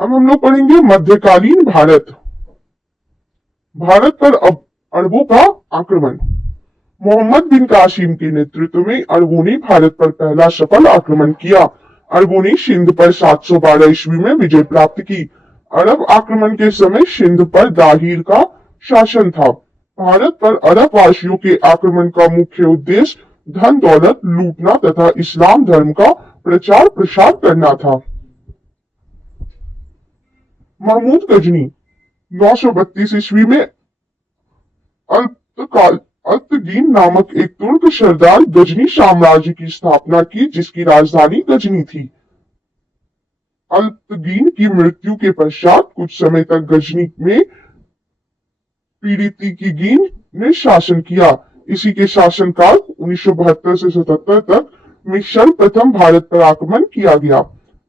अब हम लोग पढ़ेंगे मध्यकालीन भारत। भारत पर अब अरबों का आक्रमण। मोहम्मद बिन कासिम के नेतृत्व में अरबों ने भारत पर पहला सफल आक्रमण किया। अरबों ने सिंध पर 712 ईस्वी में विजय प्राप्त की। अरब आक्रमण के समय सिंध पर दाहिर का शासन था। भारत पर अरब वासियों के आक्रमण का मुख्य उद्देश्य धन दौलत लूटना तथा इस्लाम धर्म का प्रचार प्रसार करना था। महमूद गजनी 932 ईस्वी में अल्तगीन नामक एक तुर्क सरदार गजनी साम्राज्य की स्थापना की, जिसकी राजधानी गजनी थी। अल्तगीन की मृत्यु के पश्चात कुछ समय तक गजनी में पीरितिकीगीन ने शासन किया। इसी के शासनकाल 1972 से 77 तक में सर्वप्रथम भारत पर आक्रमण किया गया।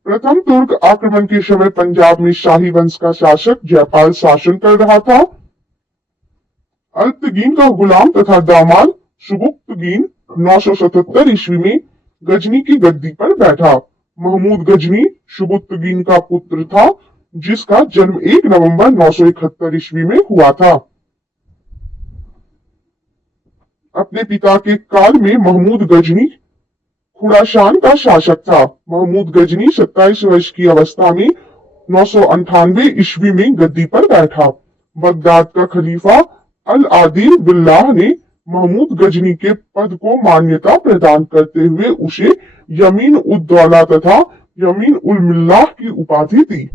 प्रथम तुर्क आक्रमण के समय पंजाब में शाही वंश का शासक जयपाल शासन कर रहा था। अल्तगीन का गुलाम तथा दामाद सुबुक्तगीन 977 ईस्वी में गजनी की गद्दी पर बैठा। महमूद गजनी सुबुक्तगीन का पुत्र था, जिसका जन्म 1 नवंबर 971 ईस्वी में हुआ था। अपने पिता के काल में महमूद गजनी खुरासान का शासक था। महमूद गजनी 27 वर्ष की अवस्था में 998 ईस्वी में गद्दी पर बैठा। बगदाद का खलीफा अल आदिल बिल्लाह ने महमूद गजनी के पद को मान्यता प्रदान करते हुए उसे यमीन उद दौला तथा यमीन उल मिल्लाह की उपाधि दी।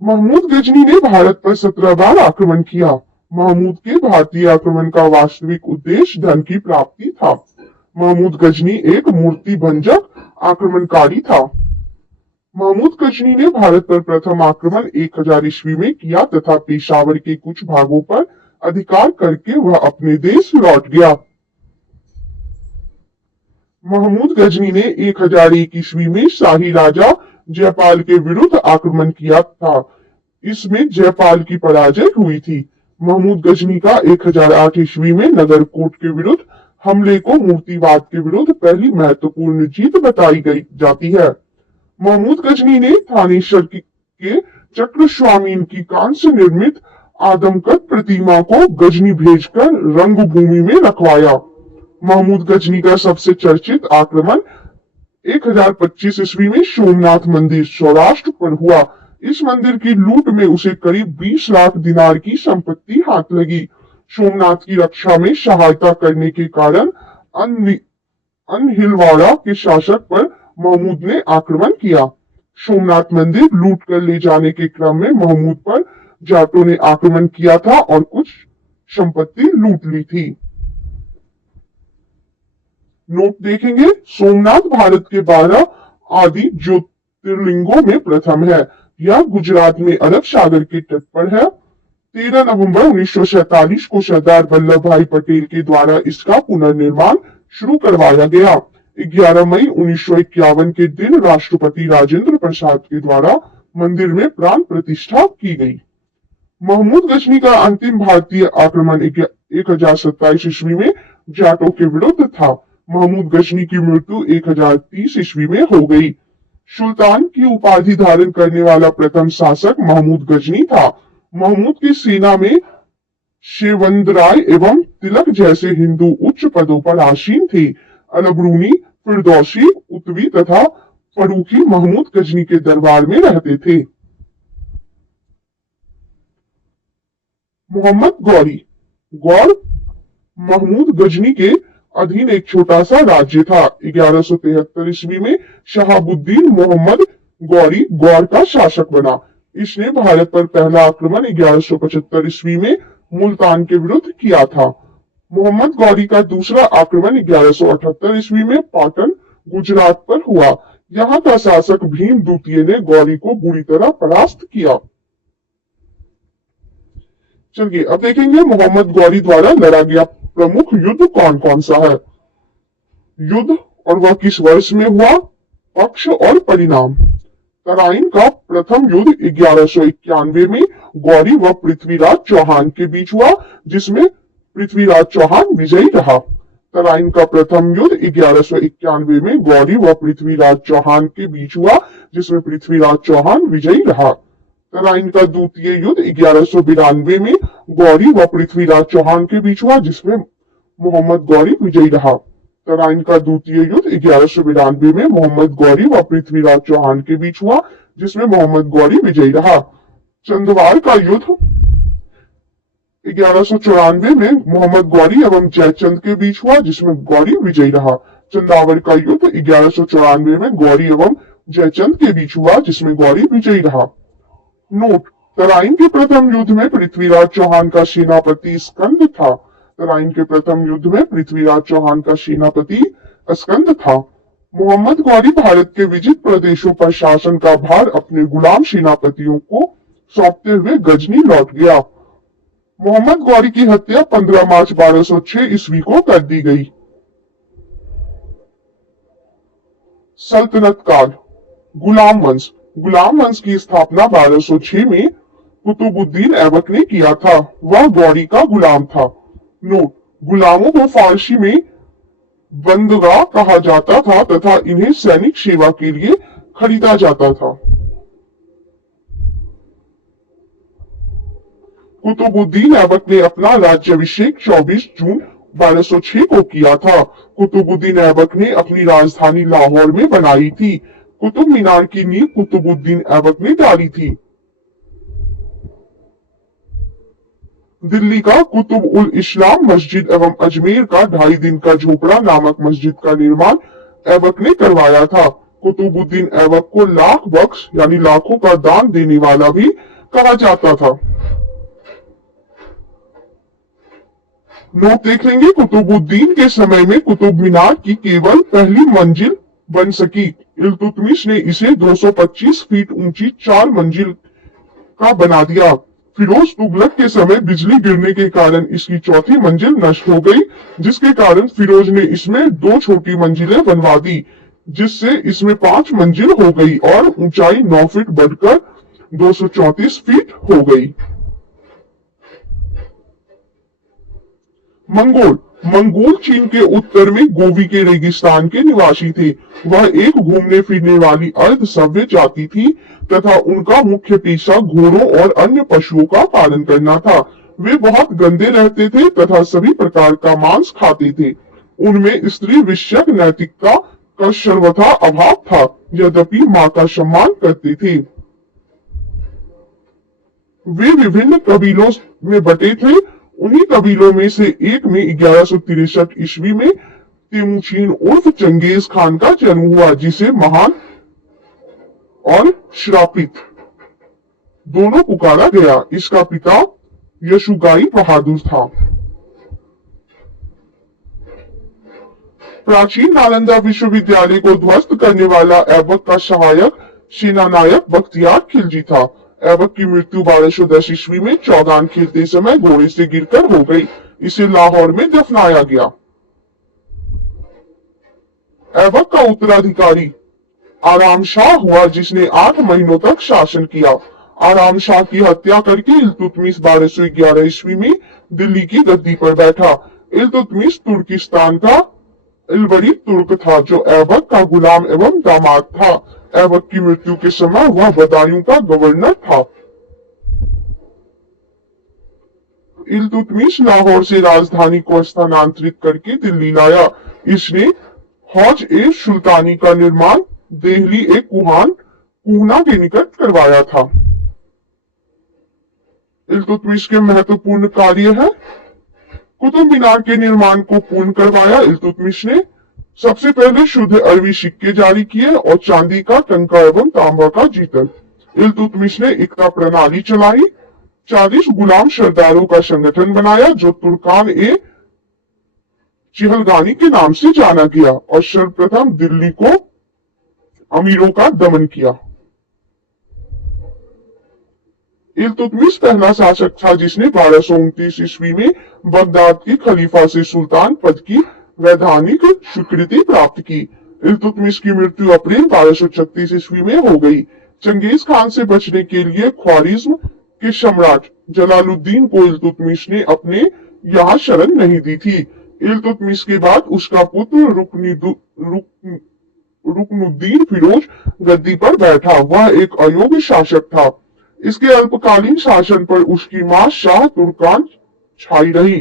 महमूद गजनी ने भारत पर 17 बार आक्रमण किया। महमूद के भारतीय आक्रमण का वास्तविक उद्देश्य धन की प्राप्ति था। महमूद गजनी एक मूर्ति भंजक आक्रमणकारी था। महमूद गजनी ने भारत पर प्रथम आक्रमण 1000 ईस्वी में किया तथा पेशावर के कुछ भागों पर अधिकार करके वह अपने देश लौट गया। महमूद गजनी ने 1001 ईस्वी में शाही राजा जयपाल के विरुद्ध आक्रमण किया था। इसमें जयपाल की पराजय हुई थी। महमूद गजनी का 1008 ईस्वी में नगरकोट के विरुद्ध हमले को मूर्तिवाद के विरुद्ध पहली महत्वपूर्ण जीत बताई गई जाती है। महमूद गजनी ने थानेश्वर के चक्रस्वामीन की कांस्य निर्मित आदमकद प्रतिमा को गजनी भेजकर रंगभूमि में रखवाया। महमूद गजनी का सबसे चर्चित आक्रमण 1025 ईस्वी में सोमनाथ मंदिर सौराष्ट्र पर हुआ। इस मंदिर की लूट में उसे करीब 20 लाख दिनार की संपत्ति हाथ लगी। सोमनाथ की रक्षा में सहायता करने के कारण अनहिलवाड़ा के शासक पर महमूद ने आक्रमण किया। सोमनाथ मंदिर लूट कर ले जाने के क्रम में महमूद पर जाटों ने आक्रमण किया था और कुछ संपत्ति लूट ली थी। नोट देखेंगे, सोमनाथ भारत के 12 आदि ज्योतिर्लिंगों में प्रथम है। यह गुजरात में अरब सागर के तट पर है। 13 नवंबर 1947 को सरदार वल्लभ भाई पटेल के द्वारा इसका पुनर्निर्माण शुरू करवाया गया। 11 मई 1951 के दिन राष्ट्रपति राजेंद्र प्रसाद के द्वारा मंदिर में प्राण प्रतिष्ठा की गई। महमूद गजनी का अंतिम भारतीय आक्रमण 1027 ईस्वी में जाटों के विरुद्ध था। महमूद गजनी की मृत्यु 1030 ईस्वी में हो गई। सुल्तान की उपाधि धारण करने वाला प्रथम शासक महमूद गजनी था। महमूद की सेना में शेवंतराय एवं तिलक जैसे हिंदू उच्च पदों पर आसीन थे। अलबरूनी, फिरदौसी, उत्वी तथा फरूखी महमूद गजनी के दरबार में रहते थे। मोहम्मद गौरी। गौर महमूद गजनी के अधीन एक छोटा सा राज्य था। 1173 ईस्वी में शहाबुद्दीन मोहम्मद गौरी गौर का शासक बना। इसने भारत पर पहला आक्रमण 1175 ईस्वी में मुल्तान के विरुद्ध किया था। मोहम्मद गौरी का दूसरा आक्रमण 1178 ईस्वी में पाटन गुजरात पर हुआ। यहाँ का शासक भीम द्वितीय ने गौरी को बुरी तरह परास्त किया। चलिए अब देखेंगे मोहम्मद गौरी द्वारा लड़ा गया प्रमुख युद्ध कौन कौन सा है। युद्ध और वह किस वर्ष में हुआ, पक्ष और परिणाम। तराइन का प्रथम युद्ध 1191 में गौरी व पृथ्वीराज चौहान के बीच हुआ, जिसमें पृथ्वीराज चौहान विजयी रहा। तराइन का प्रथम युद्ध 1191 में गौरी व पृथ्वीराज चौहान के बीच हुआ, जिसमें पृथ्वीराज चौहान विजयी रहा। तराइन का द्वितीय युद्ध 1192 में गौरी व पृथ्वीराज चौहान के बीच हुआ, जिसमें मोहम्मद गौरी विजयी रहा। तराइन का द्वितीय युद्ध 1192 में मोहम्मद गौरी व पृथ्वीराज चौहान के बीच हुआ, जिसमें मोहम्मद गौरी विजयी रहा। चंदवार का युद्ध 1194 में मोहम्मद गौरी एवं जयचंद के बीच हुआ, जिसमें गौरी विजयी रहा। चंदावर का युद्ध 1194 में गौरी एवं जयचंद के बीच हुआ, जिसमें गौरी विजयी रहा। नोट: तराइन के प्रथम युद्ध में पृथ्वीराज चौहान का सेनापति स्कंद था। तराइन के प्रथम युद्ध में पृथ्वीराज चौहान का सेनापति स्कंद था। मोहम्मद गौरी भारत के विजित प्रदेशों पर शासन का भार अपने गुलाम सेनापतियों को सौंपते हुए गजनी लौट गया। मोहम्मद गौरी की हत्या 15 मार्च 1206 ईस्वी को कर दी गई। सल्तनत काल: गुलाम वंश। गुलाम वंश की स्थापना 1206 में कुतुबुद्दीन ऐबक ने किया था। वह गौरी का गुलाम था। नोट: गुलामों को फारसी में बंदगा कहा जाता था तथा इन्हें सैनिक सेवा के लिए खरीदा जाता था। कुतुबुद्दीन ऐबक ने अपना राज्याभिषेक 24 जून 1206 को किया था। कुतुबुद्दीन ऐबक ने अपनी राजधानी लाहौर में बनाई थी। कुतुब मीनार की नींव कुतुबुद्दीन ऐबक ने डाली थी। दिल्ली का कुतुब उल इस्लाम मस्जिद एवं अजमेर का 2.5 दिन का झोपड़ा नामक मस्जिद का निर्माण ऐबक ने करवाया था। कुतुबुद्दीन ऐबक को लाख बख्श यानी लाखों का दान देने वाला भी कहा जाता था। नोट देख लेंगे, कुतुबुद्दीन के समय में कुतुब मीनार की केवल पहली मंजिल बन सकी। इल्तुतमिश ने इसे 225 फीट ऊंची 4 मंजिल का बना दिया। फिरोज तुगलक के समय बिजली गिरने के कारण इसकी चौथी मंजिल नष्ट हो गई, जिसके कारण फिरोज ने इसमें 2 छोटी मंजिलें बनवा दी, जिससे इसमें 5 मंजिल हो गई और ऊंचाई 9 फीट बढ़कर 234 फीट हो गई। मंगोल: मंगोल चीन के उत्तर में गोवी के रेगिस्तान के निवासी थे। वह एक घूमने फिरने वाली अर्ध सभ्य जाति थी तथा उनका मुख्य पेशा घोड़ों और अन्य पशुओं का पालन करना था। वे बहुत गंदे रहते थे तथा सभी प्रकार का मांस खाते थे। उनमें स्त्री विषयक नैतिकता का सर्वथा अभाव था, यद्यपि मां का सम्मान करते थे। वे विभिन्न कबीलों में बटे थे। उन्हीं कबीलों में से एक में 1163 ईस्वी में तेमुचीन उर्फ चंगेज खान का जन्म हुआ, जिसे महान और श्रापित दोनों पुकारा गया। इसका पिता यशुगाई बहादुर था। प्राचीन नालंदा विश्वविद्यालय को ध्वस्त करने वाला ऐबक का सहायक सेनानायक बख्तियार खिलजी था। ऐबक की मृत्यु 1210 ईस्वी में चौगान खेलते समय घोड़े से गिरकर हो गई। इसे लाहौर में दफनाया गया। ऐबक का उत्तराधिकारी आराम शाह हुआ, जिसने 8 महीनों तक शासन किया। आराम शाह की हत्या करके इल्तुतमिश 1211 ईस्वी में दिल्ली की गद्दी पर बैठा। इल्तुतमिश तुर्किस्तान का इलबरी तुर्क था, जो ऐबक का गुलाम एवं दामाद था। ऐबक की मृत्यु के समय वह बदायूं का गवर्नर था। इल्तुतमिश लाहौर से राजधानी को स्थानांतरित करके दिल्ली लाया। इसने हौज ए सुल्तानी का निर्माण देहली एक कुहना के निकट करवाया था। इल्तुतमिश के महत्वपूर्ण कार्य है: कुतुब मीनार के निर्माण को पूर्ण करवाया। इल्तुतमिश ने सबसे पहले शुद्ध अरबी सिक्के जारी किए और चांदी का टंका एवं तांबा का जीतल। इल्तुतमिश ने एकता प्रणाली चलाई। 40 गुलाम सरदारों का संगठन बनाया, जो तुर्कान ए चिहलगानी के नाम से जाना गया, और सर्वप्रथम दिल्ली को अमीरों का दमन किया। इल्तुतमिश पहला शासक था जिसने 1229 ईस्वी में बगदाद के खलीफा से सुल्तान पद की वैधानिक स्वीकृति प्राप्त की। इल्तुतमिश की मृत्यु अप्रैल 1236 ईस्वी में हो गई। चंगेज खान से बचने के लिए ख्वारिज्म के सम्राट जलालुद्दीन को इल्तुतमिश ने अपने यहाँ शरण नहीं दी थी। इल्तुतमिश के बाद उसका पुत्र रुकनुद्दीन फिरोज गद्दी पर बैठा। वह एक अयोग्य शासक था। इसके अल्पकालीन शासन पर उसकी मां शाह तुर्कान छाई रही।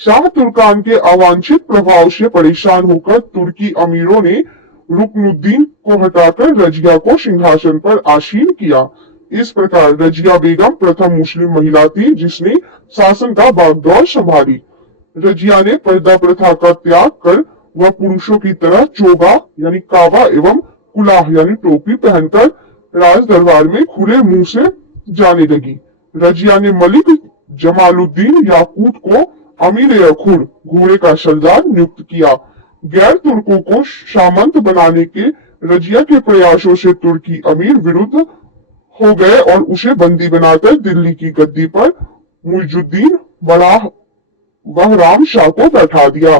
शाह तुर्कान के अवांछित प्रभाव से परेशान होकर तुर्की अमीरों ने रुकनुद्दीन को हटाकर रजिया को सिंहासन पर आसीन किया। इस प्रकार रजिया बेगम प्रथम मुस्लिम महिला थी जिसने शासन का बागडोर संभाली। रजिया ने पर्दा प्रथा का त्याग कर वह पुरुषों की तरह चोगा यानी काबा एवं कुलाह यानी टोपी पहनकर राज दरबार में खुले मुंह से जाने लगी। रजिया ने मलिक जमालुद्दीन याकूत को अमीर खुर घोड़े का सरदार नियुक्त किया। गैर तुर्कों को सामंत बनाने के रजिया के प्रयासों से तुर्की अमीर विरुद्ध हो गए और उसे बंदी बनाकर दिल्ली की गद्दी पर मुइजुद्दीन बड़ा बहराम शाह को बैठा दिया।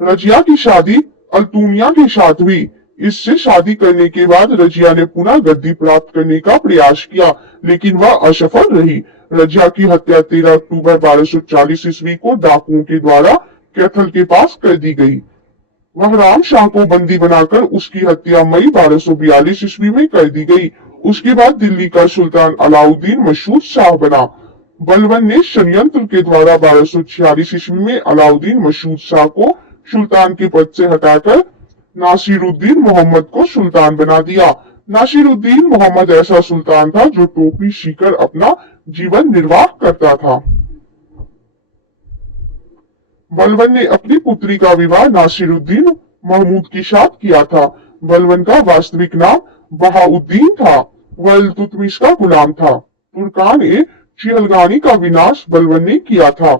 रजिया की शादी अल्तुनिया के साथ हुई। इससे शादी करने के बाद रजिया ने पुनः गद्दी प्राप्त करने का प्रयास किया, लेकिन वह असफल रही। रजिया की हत्या 13 अक्टूबर 1240 ईस्वी को डाकुओं के द्वारा कैथल के पास कर दी गई। वह राम शाह को बंदी बनाकर उसकी हत्या मई 1242 ईस्वी में कर दी गई। उसके बाद दिल्ली का सुल्तान अलाउद्दीन मशहूद शाह बना। बलबन ने षड्यंत्र के द्वारा 1246 ईस्वी में अलाउद्दीन मशहूद शाह को सुल्तान के पद से हटाकर नासिरुद्दीन मोहम्मद को सुल्तान बना दिया। नासिरुद्दीन मोहम्मद ऐसा सुल्तान था जो टोपी सीकर अपना जीवन निर्वाह करता था। बलबन ने अपनी पुत्री का विवाह नासिरुद्दीन महमूद के साथ किया था। बलबन का वास्तविक नाम बहाउद्दीन था। वह इल्तुतमिश का गुलाम था। तुर्कान ए चिहलगानी का विनाश बलबन ने किया था।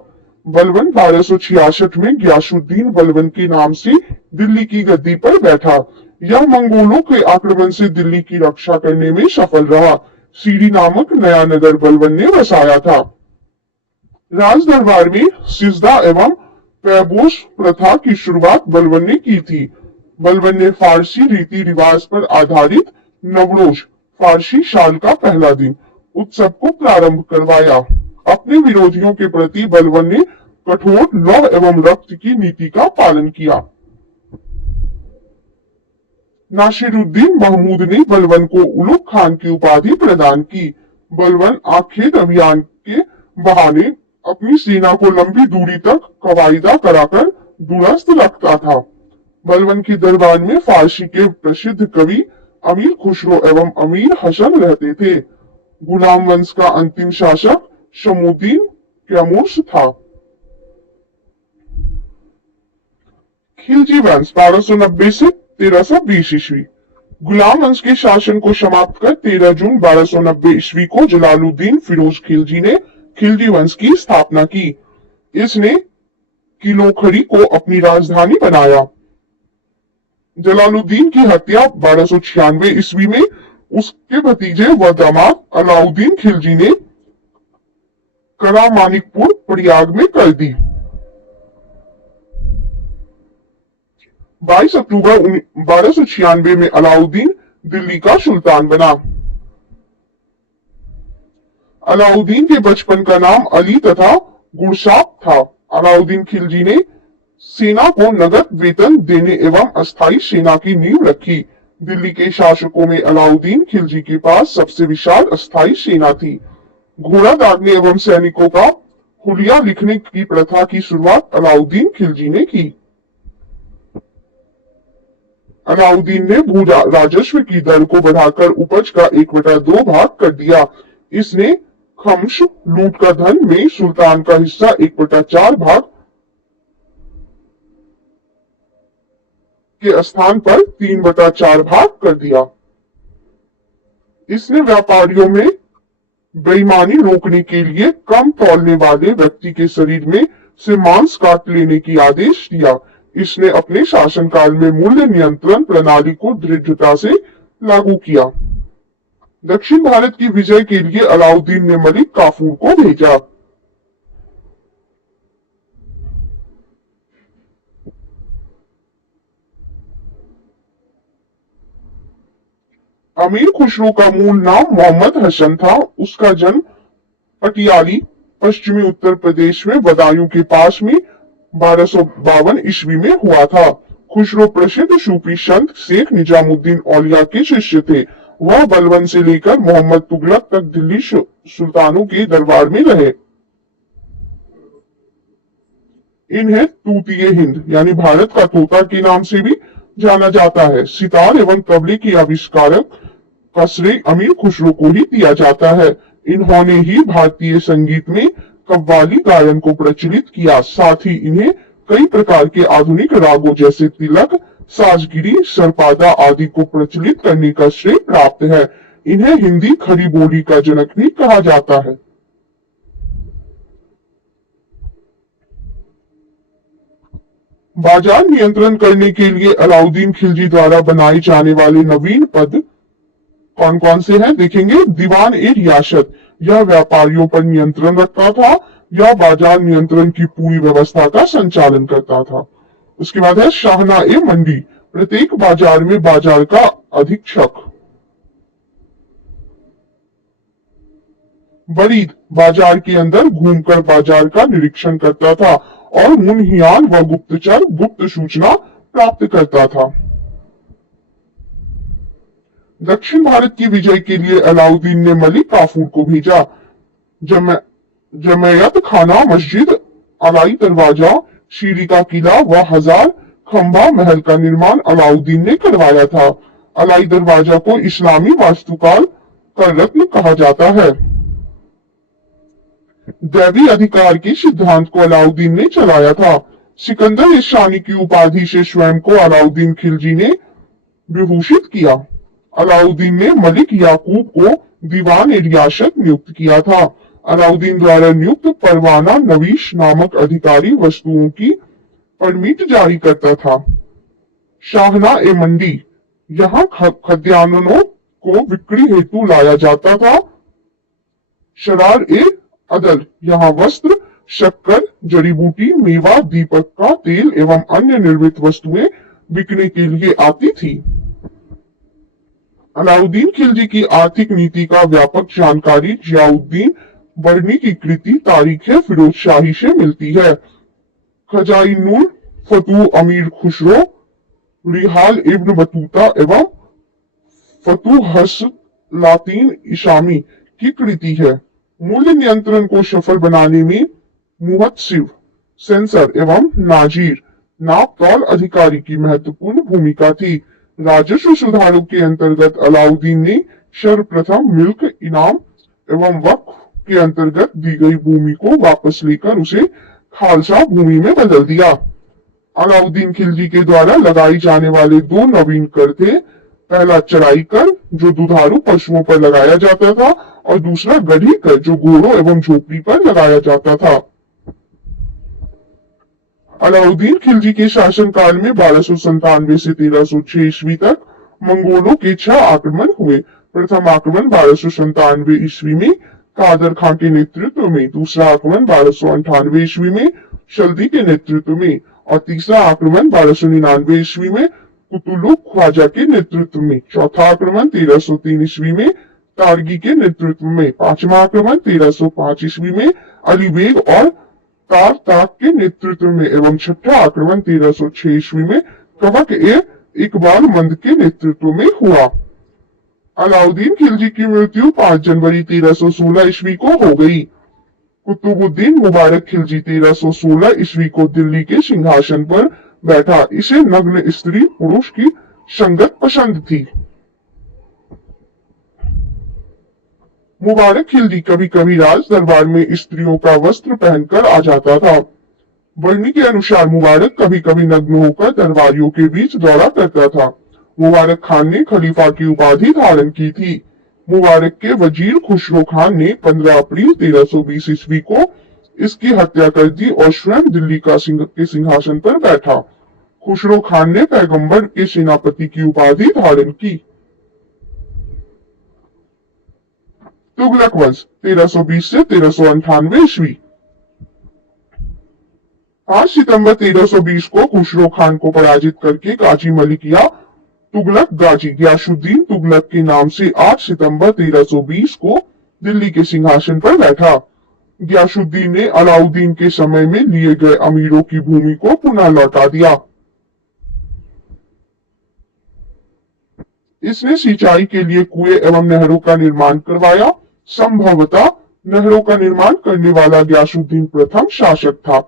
बलबन 1266 में ग्यासुद्दीन बलबन के नाम से दिल्ली की गद्दी पर बैठा। यह मंगोलों के आक्रमण से दिल्ली की रक्षा करने में सफल रहा। सीरी नामक नया नगर बलबन ने बसाया था। राज दरबार में सिजदा एवं पैबोस प्रथा की शुरुआत बलबन ने की थी। बलबन ने फारसी रीति रिवाज पर आधारित नवरोज फारसी साल का पहला दिन उत्सव को प्रारंभ करवाया। अपने विरोधियों के प्रति बलबन ने कठोर लौह एवं रक्त की नीति का पालन किया। नासिरुद्दीन महमूद ने बलबन को उलुग खान की उपाधि प्रदान की। बलबन आखेट अभियान के बहाने अपनी सेना को लंबी दूरी तक कवायदा कराकर दुरस्त रखता था। बलबन के दरबार में फारसी के प्रसिद्ध कवि अमीर खुसरो एवं अमीर हसन रहते थे। गुलाम वंश का अंतिम शासक शमुद्दीन कैमूर्स था। खिलजी वंश 1290 से 1320 ईस्वी। गुलाम वंश के शासन को समाप्त कर 13 जून 1290 ईस्वी को जलालुद्दीन फिरोज खिलजी ने खिलजी वंश की स्थापना की। इसने किलोखड़ी को अपनी राजधानी बनाया। जलालुद्दीन की हत्या 1296 ईस्वी में उसके भतीजे व दामाद अलाउद्दीन खिलजी ने करामानिकपुर प्रयाग में कर दी। 22 अक्टूबर 1296 में अलाउद्दीन दिल्ली का सुल्तान बना। अलाउद्दीन के बचपन का नाम अली तथा गुरसाप था। अलाउद्दीन खिलजी ने सेना को नगद वेतन देने एवं अस्थायी सेना की नींव रखी। दिल्ली के शासकों में अलाउद्दीन खिलजी के पास सबसे विशाल अस्थायी सेना थी। घोड़ा दागने एवं सैनिकों का हुलिया लिखने की प्रथा की शुरुआत अलाउद्दीन खिलजी ने की। अलाउद्दीन ने भू राजस्व की दर को बढ़ाकर उपज का 1/2 भाग कर दिया। इसने खम्स लूट का धन में सुल्तान का हिस्सा 1/4 भाग के स्थान पर 3/4 भाग कर दिया। इसने व्यापारियों में बेईमानी रोकने के लिए कम तौलने वाले व्यक्ति के शरीर में से मांस काट लेने की आदेश दिया। इसने अपने शासनकाल में मूल्य नियंत्रण प्रणाली को दृढ़ता से लागू किया। दक्षिण भारत की विजय के लिए अलाउद्दीन ने मलिक काफूर को भेजा। अमीर खुसरो का मूल नाम मोहम्मद हसन था। उसका जन्म पटियाली पश्चिमी उत्तर प्रदेश में बदायूं के पास में 1252 ईस्वी में हुआ था। खुसरो प्रसिद्ध सूफी संत शेख निजामुद्दीन औलिया के शिष्य थे। वह बलबन से लेकर मोहम्मद तुगलक तक दिल्ली सुल्तानों के दरबार में रहे। इन्हें तूतीय हिंद यानी भारत का तोता के नाम से भी जाना जाता है। सितार एवं तबले के आविष्कारक का श्रेय अमीर खुसरो को ही दिया जाता है। इन्होंने ही भारतीय संगीत में कव्वाली गायन को प्रचलित किया। साथ ही इन्हें कई प्रकार के आधुनिक रागों जैसे तिलक, साजगिरी, सरपादा आदि को प्रचलित करने का श्रेय प्राप्त है। इन्हें हिंदी खड़ी बोली का जनक भी कहा जाता है। बाजार नियंत्रण करने के लिए अलाउद्दीन खिलजी द्वारा बनाए जाने वाले नवीन पद कौन कौन से हैं देखेंगे। दीवान ए रियासत, यह व्यापारियों पर नियंत्रण रखता था। यह बाजार नियंत्रण की पूरी व्यवस्था का संचालन करता था। उसके बाद है शाहना ए मंडी, प्रत्येक बाजार में बाजार का अधीक्षक। बरीद, बाजार के अंदर घूमकर बाजार का निरीक्षण करता था और मुनहियान व गुप्तचर गुप्त सूचना प्राप्त करता था। दक्षिण भारत की विजय के लिए अलाउद्दीन ने मलिक काफूर को भेजा। जमैयत खाना, मस्जिद, अलाई दरवाजा, शीरी का किला व 1000 खंबा महल का निर्माण अलाउद्दीन ने करवाया था। अलाई दरवाजा को इस्लामी वास्तुकाल का रत्न कहा जाता है। दैवी अधिकार के सिद्धांत को अलाउद्दीन ने चलाया था। सिकंदर ईशानी की उपाधि से स्वयं को अलाउद्दीन खिलजी ने विभूषित किया। अलाउद्दीन ने मलिक याकूब को दीवान ए रियासत नियुक्त किया था। अलाउद्दीन द्वारा नियुक्त परवाना नवीश नामक अधिकारी वस्तुओं की परमिट जारी करता था। शाहना ए मंडी, यहाँ खाद्यान्नों को बिक्री हेतु लाया जाता था। शरार ए अदल, यहाँ वस्त्र, शक्कर, जड़ी बूटी, मेवा, दीपक का तेल एवं अन्य निर्मित वस्तुएं बिकने के लिए आती थी। अलाउद्दीन खिलजी की आर्थिक नीति का व्यापक जानकारी जियाउद्दीन बरनी की कृति तारीख फिरोज शाही से मिलती है। खजाइनुल फतू अमीर खुसरो, रिहाल इब्न बतूता एवं फतूहस लातीन इशामी की कृति है। मूल्य नियंत्रण को सफल बनाने में मुहत्सिब, सेंसर एवं नाजीर, नाप तौल अधिकारी की महत्वपूर्ण भूमिका थी। राजस्व सुधारों के अंतर्गत अलाउद्दीन ने सर्वप्रथम मिल्क इनाम एवं वक्फ के अंतर्गत दी गई भूमि को वापस लेकर उसे खालसा भूमि में बदल दिया। अलाउद्दीन खिलजी के द्वारा लगाई जाने वाले 2 नवीन कर थे। पहला चराई कर, जो दुधारू पशुओं पर लगाया जाता था, और दूसरा गढ़ी कर, जो घोड़ों एवं झोपड़ी पर लगाया जाता था। अलाउद्दीन खिलजी के शासनकाल में 1297 से 1306 ईस्वी तक मंगोलों के 6 आक्रमण हुए। प्रथम आक्रमण 1297 ईस्वी में कादर खां के नेतृत्व में, दूसरा आक्रमण 1298 ईस्वी में शल्दी के नेतृत्व में और तीसरा आक्रमण 1299 ईस्वी में कुतुलुक ख्वाजा के नेतृत्व में। चौथा आक्रमण 1303 ईस्वी में तारगी के नेतृत्व में। पांचवा आक्रमण 1305 ईस्वी में अली बेग और तार ताक के नेतृत्व में एवं छठा आक्रमण 1306 ईस्वी में कवक ए इकबाल मंद के नेतृत्व में हुआ। अलाउद्दीन खिलजी की मृत्यु 5 जनवरी 1316 ईस्वी को हो गई। कुतुबुद्दीन मुबारक खिलजी 1316 ईस्वी को दिल्ली के सिंहासन पर बैठा। इसे नग्न स्त्री पुरुष की संगत पसंद थी। मुबारक खिलजी कभी कभी राज दरबार में स्त्रियों का वस्त्र पहनकर आ जाता था। बरनी के अनुसार मुबारक कभी कभी नग्न होकर दरबारियों के बीच दौरा करता था। मुबारक खान ने खलीफा की उपाधि धारण की थी। मुबारक के वजीर खुसरो खान ने 15 अप्रैल 1320 ईस्वी को इसकी हत्या कर दी और स्वयं दिल्ली के सिंहासन पर बैठा। खुसरो खान ने पैगंबर के सेनापति की उपाधि धारण की। तुगलक वंश 1320 से 1398 ईस्वी। 5 सितंबर 1320 को खुसरो खान को पराजित करके गाजी मलिक या तुगलक गाजी गयासुद्दीन तुगलक के नाम से 8 सितंबर 1320 को दिल्ली के सिंहासन पर बैठा। गयासुद्दीन ने अलाउद्दीन के समय में लिए गए अमीरों की भूमि को पुनः लौटा दिया। इसने सिंचाई के लिए कुएं एवं नहरों का निर्माण करवाया। संभवतः नहरों का निर्माण करने वाला गयासुद्दीन प्रथम शासक था।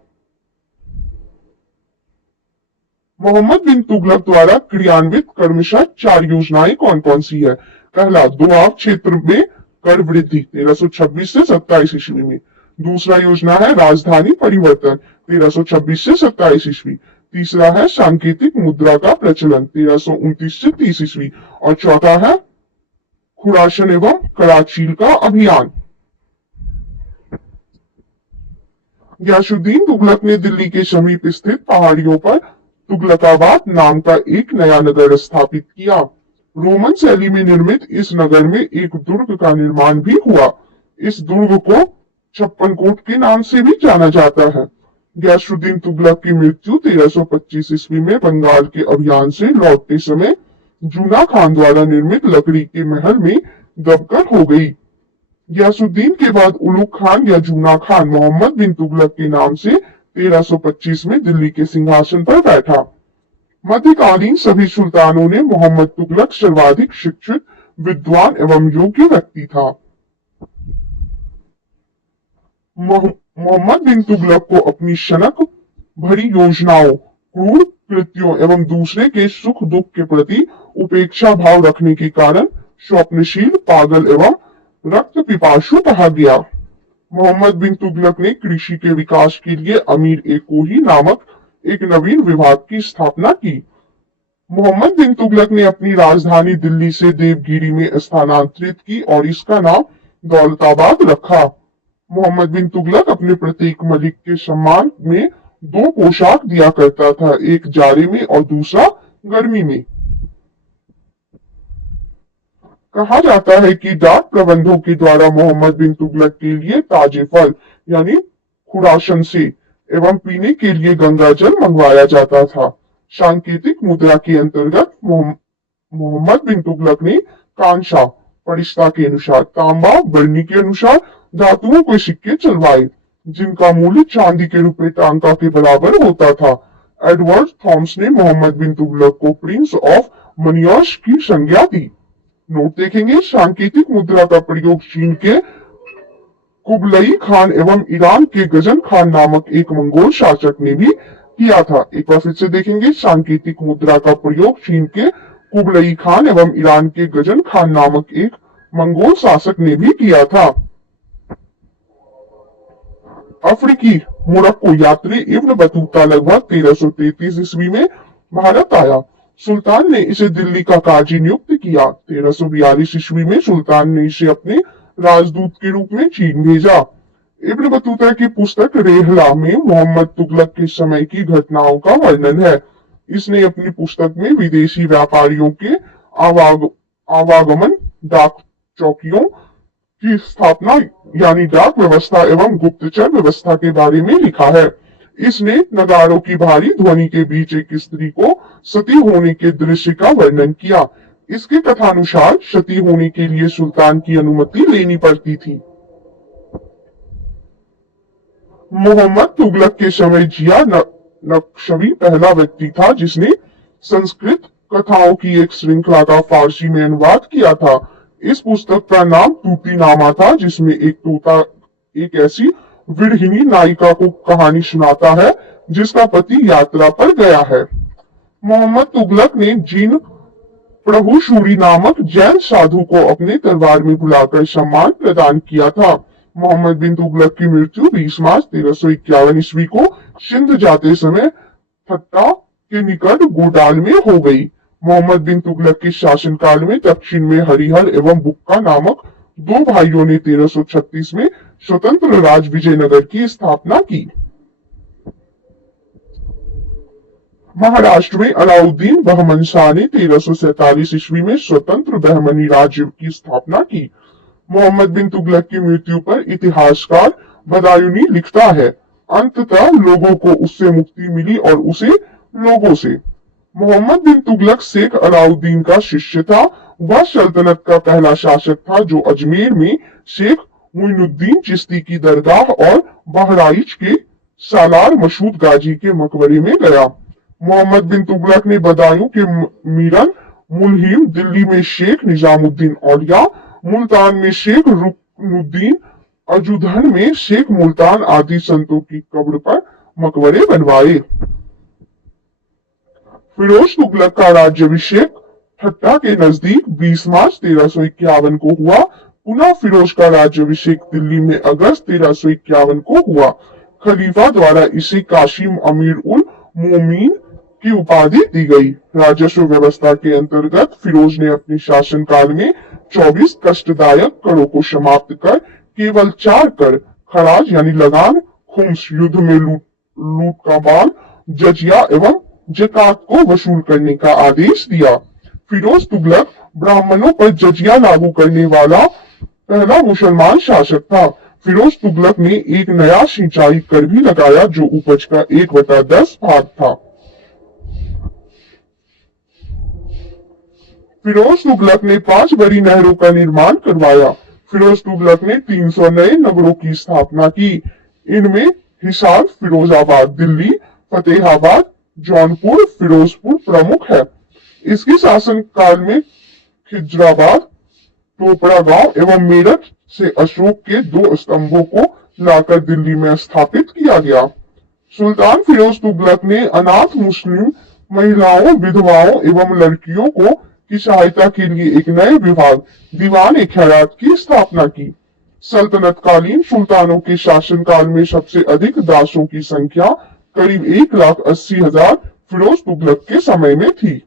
मोहम्मद बिन तुगलक द्वारा क्रियान्वित क्रमशः 4 योजनाएं कौन कौन सी है? पहला, दोआब क्षेत्र में कर वृद्धि 1326 से 27 ईस्वी में। दूसरा योजना है राजधानी परिवर्तन 1326 से 27 ईस्वी। तीसरा है सांकेतिक मुद्रा का प्रचलन 1329 से 30 ईस्वी। और चौथा है खुरासन एवं कराचील का अभियान। गयासुद्दीन तुगलक ने दिल्ली के समीप स्थित पहाड़ियों पर तुगलकाबाद नाम का एक नया नगर स्थापित किया। रोमन शैली में निर्मित इस नगर में एक दुर्ग का निर्माण भी हुआ। इस दुर्ग को 56 कोट के नाम से भी जाना जाता है। गयासुद्दीन तुगलक की मृत्यु 1325 ईस्वी में बंगाल के अभियान से लौटते समय जूना खान द्वारा निर्मित लकड़ी के महल में दबकर हो गई। गयासुद्दीन के बाद उलुग खान या जूना खान मोहम्मद बिन तुगलक के नाम से 1325 में दिल्ली के सिंहासन पर बैठा। मध्यकालीन सभी सुल्तानों ने मोहम्मद तुगलक सर्वाधिक शिक्षित, विद्वान एवं योग्य व्यक्ति था। मोहम्मद बिन तुगलक को अपनी शनक भरी योजनाओं, क्रूर कृत्यों एवं दूसरे के सुख दुख के प्रति उपेक्षा भाव रखने के कारण स्वप्नशील, पागल एवं रक्त पिपासु कहा गया। मोहम्मद बिन तुगलक ने कृषि के विकास के लिए अमीर ए कोही नामक एक नवीन विभाग की स्थापना की। मोहम्मद बिन तुगलक ने अपनी राजधानी दिल्ली से देवगिरी में स्थानांतरित की और इसका नाम दौलताबाद रखा। मोहम्मद बिन तुगलक अपने प्रत्येक मलिक के सम्मान में 2 पोशाक दिया करता था, एक जाड़े में और दूसरा गर्मी में। कहा जाता है कि डाक प्रबंधों के द्वारा मोहम्मद बिन तुगलक के लिए ताजे फल यानी खुरासन से एवं पीने के लिए गंगा जल मंगवाया जाता था। सांकेतिक मुद्रा के अंतर्गत मोहम्मद बिन तुगलक ने कांशा परिष्ठा के अनुसार, तांबा बरनी के अनुसार धातुओं के सिक्के चलवाए, जिनका मूल्य चांदी के रुपए टांका के बराबर होता था। एडवर्ड थॉमस ने मोहम्मद बिन तुगलक को प्रिंस ऑफ मनियर्स की संज्ञा दी। नोट देखेंगे, सांकेतिक मुद्रा का प्रयोग चीन के कुबलई खान एवं ईरान के गजन खान नामक एक मंगोल शासक ने भी किया था। एक बार फिर से देखेंगे, सांकेतिक मुद्रा का प्रयोग चीन के कुबलई खान एवं ईरान के गजन खान नामक एक मंगोल शासक ने भी किया था। अफ्रीकी मोरक्को यात्री इब्न बतूता लगभग 1333 ईस्वी में भारत आया। सुल्तान ने इसे दिल्ली का काजी नियुक्त किया। 1342 ईस्वी में सुल्तान ने इसे अपने राजदूत के रूप में चीन भेजा। इब्न बतूता की पुस्तक रेहला में मोहम्मद तुगलक के समय की घटनाओं का वर्णन है। इसने अपनी पुस्तक में विदेशी व्यापारियों के आवागमन, डाक चौकियों की स्थापना यानी डाक व्यवस्था एवं गुप्तचर व्यवस्था के बारे में लिखा है। इसने नगारों की भारी ध्वनि के बीच एक स्त्री को सती होने के दृश्य का वर्णन किया। इसके कथानुसार सती होने के लिए सुल्तान की अनुमति लेनी पड़ती थी। मोहम्मद तुगलक के समय जिया नक्शवी पहला व्यक्ति था जिसने संस्कृत कथाओं की एक श्रृंखला का फारसी में अनुवाद किया था। इस पुस्तक का नाम तूतीनामा था, जिसमें एक तोता एक ऐसी विरहिणी नायिका को कहानी सुनाता है जिसका पति यात्रा पर गया है। मोहम्मद तुगलक ने जीन प्रभुशूरी नामक जैन साधु को अपने दरबार में बुलाकर सम्मान प्रदान किया था। मोहम्मद बिन तुगलक की मृत्यु 20 मार्च 1351 ईस्वी को सिंध जाते समय थट्टा के निकट गोडाल में हो गई। मोहम्मद बिन तुगलक के शासनकाल में दक्षिण में हरिहर एवं बुक्का नामक 2 भाइयों ने 1336 में स्वतंत्र राज विजयनगर की स्थापना की। महाराष्ट्र में अलाउद्दीन बहमन शाह ने 1347 ईस्वी में स्वतंत्र बहमनी राज्य की स्थापना की। मोहम्मद बिन तुगलक की मृत्यु पर इतिहासकार बदायूनी लिखता है, अंततः लोगों को उससे मुक्ति मिली और उसे लोगों से। मोहम्मद बिन तुगलक शेख अलाउद्दीन का शिष्य था। वह सल्तनत का पहला शासक था जो अजमेर में शेख मुइनुद्दीन चिश्ती की दरगाह और बहराइच के सालार मशहूद गाजी के मकबरे में गया। मोहम्मद बिन तुगलक ने बदायूं के मीरन मुलहिम, दिल्ली में शेख निजामुद्दीन औलिया, मुल्तान में शेख रुकनुद्दीन, अजुधन में शेख मुल्तान आदि संतों की कब्र पर मकबरे बनवाए। फिरोज तुगलक का राज्याभिषेक ठट्टा के नजदीक 20 मार्च 1351 को हुआ। पुनः फिरोज का राज्याभिषेक दिल्ली में अगस्त 1351 को हुआ। खलीफा द्वारा इसे काशिम अमीर उल मोमीन की उपाधि दी गई। राजस्व व्यवस्था के अंतर्गत फिरोज ने अपने शासनकाल में 24 कष्टदायक करों को समाप्त कर केवल 4 कर खराज यानी लगान, खुम्स युद्ध में लूट का माल, जजिया एवं जकात को वसूल करने का आदेश दिया। फिरोज तुगलक ब्राह्मणों पर जजिया लागू करने वाला पहला मुसलमान शासक था। फिरोज तुगलक ने एक नया सिंचाई कर भी लगाया जो उपज का 1/10 भाग था। फिरोज तुगलक ने 5 बड़ी नहरों का निर्माण करवाया। फिरोज तुगलक ने 300 नए नगरों की स्थापना की। इनमें हिसार, फिरोजाबाद, दिल्ली, फतेहाबाद, जौनपुर, फिरोजपुर प्रमुख है। इसके शासनकाल में खिजराबाद, टोपड़ा गांव एवं मेरठ से अशोक के 2 स्तंभों को लाकर दिल्ली में स्थापित किया गया। सुल्तान फिरोज तुगलक ने अनाथ मुस्लिम महिलाओं, विधवाओं एवं लड़कियों को की सहायता के लिए एक नए विभाग दीवान ए खैरात की स्थापना की। सल्तनतकालीन सुल्तानों के शासनकाल में सबसे अधिक दासों की संख्या करीब 1,80,000 फिरोज तुगलक के समय में थी।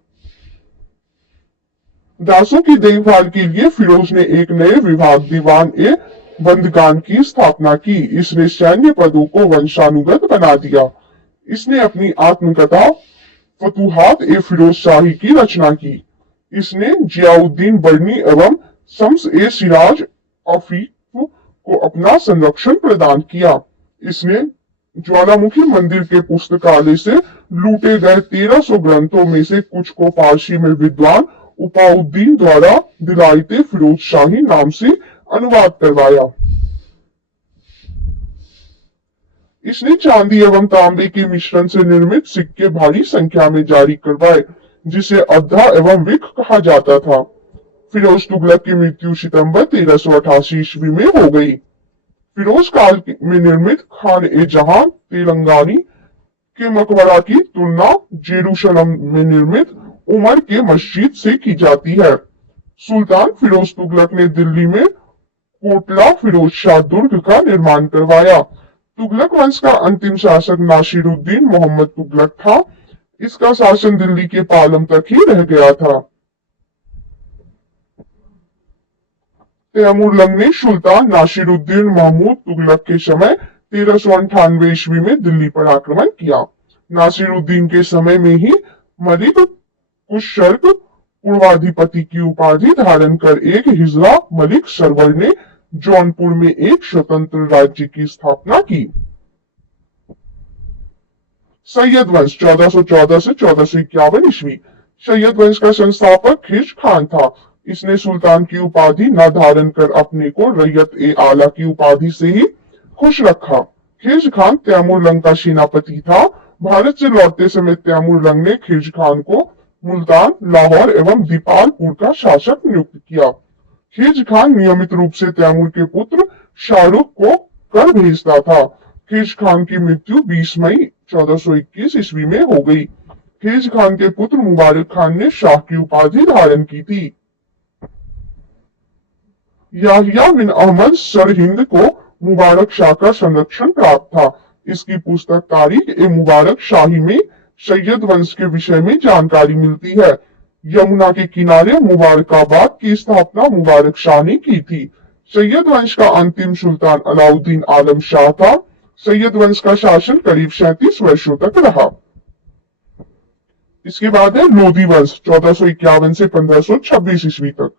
दासों की देखभाल के लिए फिरोज ने एक नए विभाग दीवान ए बंदगान की स्थापना की। इसने सैन्य पदों को वंशानुगत बना दिया। इसने अपनी आत्मकथा फतुहात ए फिरोज शाही की रचना की। इसने जियाउद्दीन बर्नी एवं शम्स ए सिराज अफीफ को अपना संरक्षण प्रदान किया। इसने ज्वालामुखी मंदिर के पुस्तकालय से लूटे गए 1300 ग्रंथों में से कुछ को फारसी में विद्वान उपाउद्दीन द्वारा दिलायते फिरोज शाही नाम से अनुवाद करवाया। इसने चांदी एवं तांबे के मिश्रण से निर्मित सिक्के भारी संख्या में जारी करवाए, जिसे अद्धा एवं विक कहा जाता था। फिरोज तुगलक की मृत्यु सितंबर 1388 ईस्वी में हो गई। फिरोज काल में निर्मित खान ए जहां तेलंगानी के मकबरा की तुलना जेरूशलम में निर्मित उमर के मस्जिद से की जाती है। सुल्तान फिरोज तुगलक ने दिल्ली में कोटला फिरोज शाह दुर्ग का निर्माण करवाया। तुगलक वंश का अंतिम शासक नासिरुद्दीन मोहम्मद तुगलक था। इसका शासन दिल्ली के पालम तक ही रह गया था। तैमूरलंग ने सुल्तान नासिरुद्दीन महमूद तुगलक के समय 1398 ईस्वी में दिल्ली पर आक्रमण किया। नासिरुद्दीन के समय में ही मलिक कुशर्क पूर्वाधिपति की उपाधि धारण कर एक हिजरा मलिक सरवर ने जौनपुर में एक स्वतंत्र राज्य की स्थापना की। सैयद वंश 1414 से 1451 ईस्वी। सैयद वंश का संस्थापक खिज खान था। इसने सुल्तान की उपाधि न धारण कर अपने को रैयत ए आला की उपाधि से ही खुश रखा। खिज खान तैमूरलंग का सेनापति था। भारत से लौटते समय तैमूरलंग ने खिज खान को मुल्तान, लाहौर एवं दीपालपुर का शासक नियुक्त किया। खिज खान नियमित रूप से तैमूर के पुत्र शाहरुख को कर भेजता था। खिज खान की मृत्यु 20 मई 1421 ईस्वी में हो गई। खिज खान के पुत्र मुबारक खान ने शाह की उपाधि धारण की थी। याहिया बिन अहमद सरहिंद को मुबारक शाह का संरक्षण प्राप्त था। इसकी पुस्तक तारीख ए मुबारक शाही में सैयद वंश के विषय में जानकारी मिलती है। यमुना के किनारे मुबारकाबाद की स्थापना मुबारक शाह ने की थी। सैयद वंश का अंतिम सुल्तान अलाउद्दीन आलम शाह था। सैयद वंश का शासन करीब 37 वर्षों तक रहा। इसके बाद है लोधी वंश 1451 से 1526 ईस्वी तक।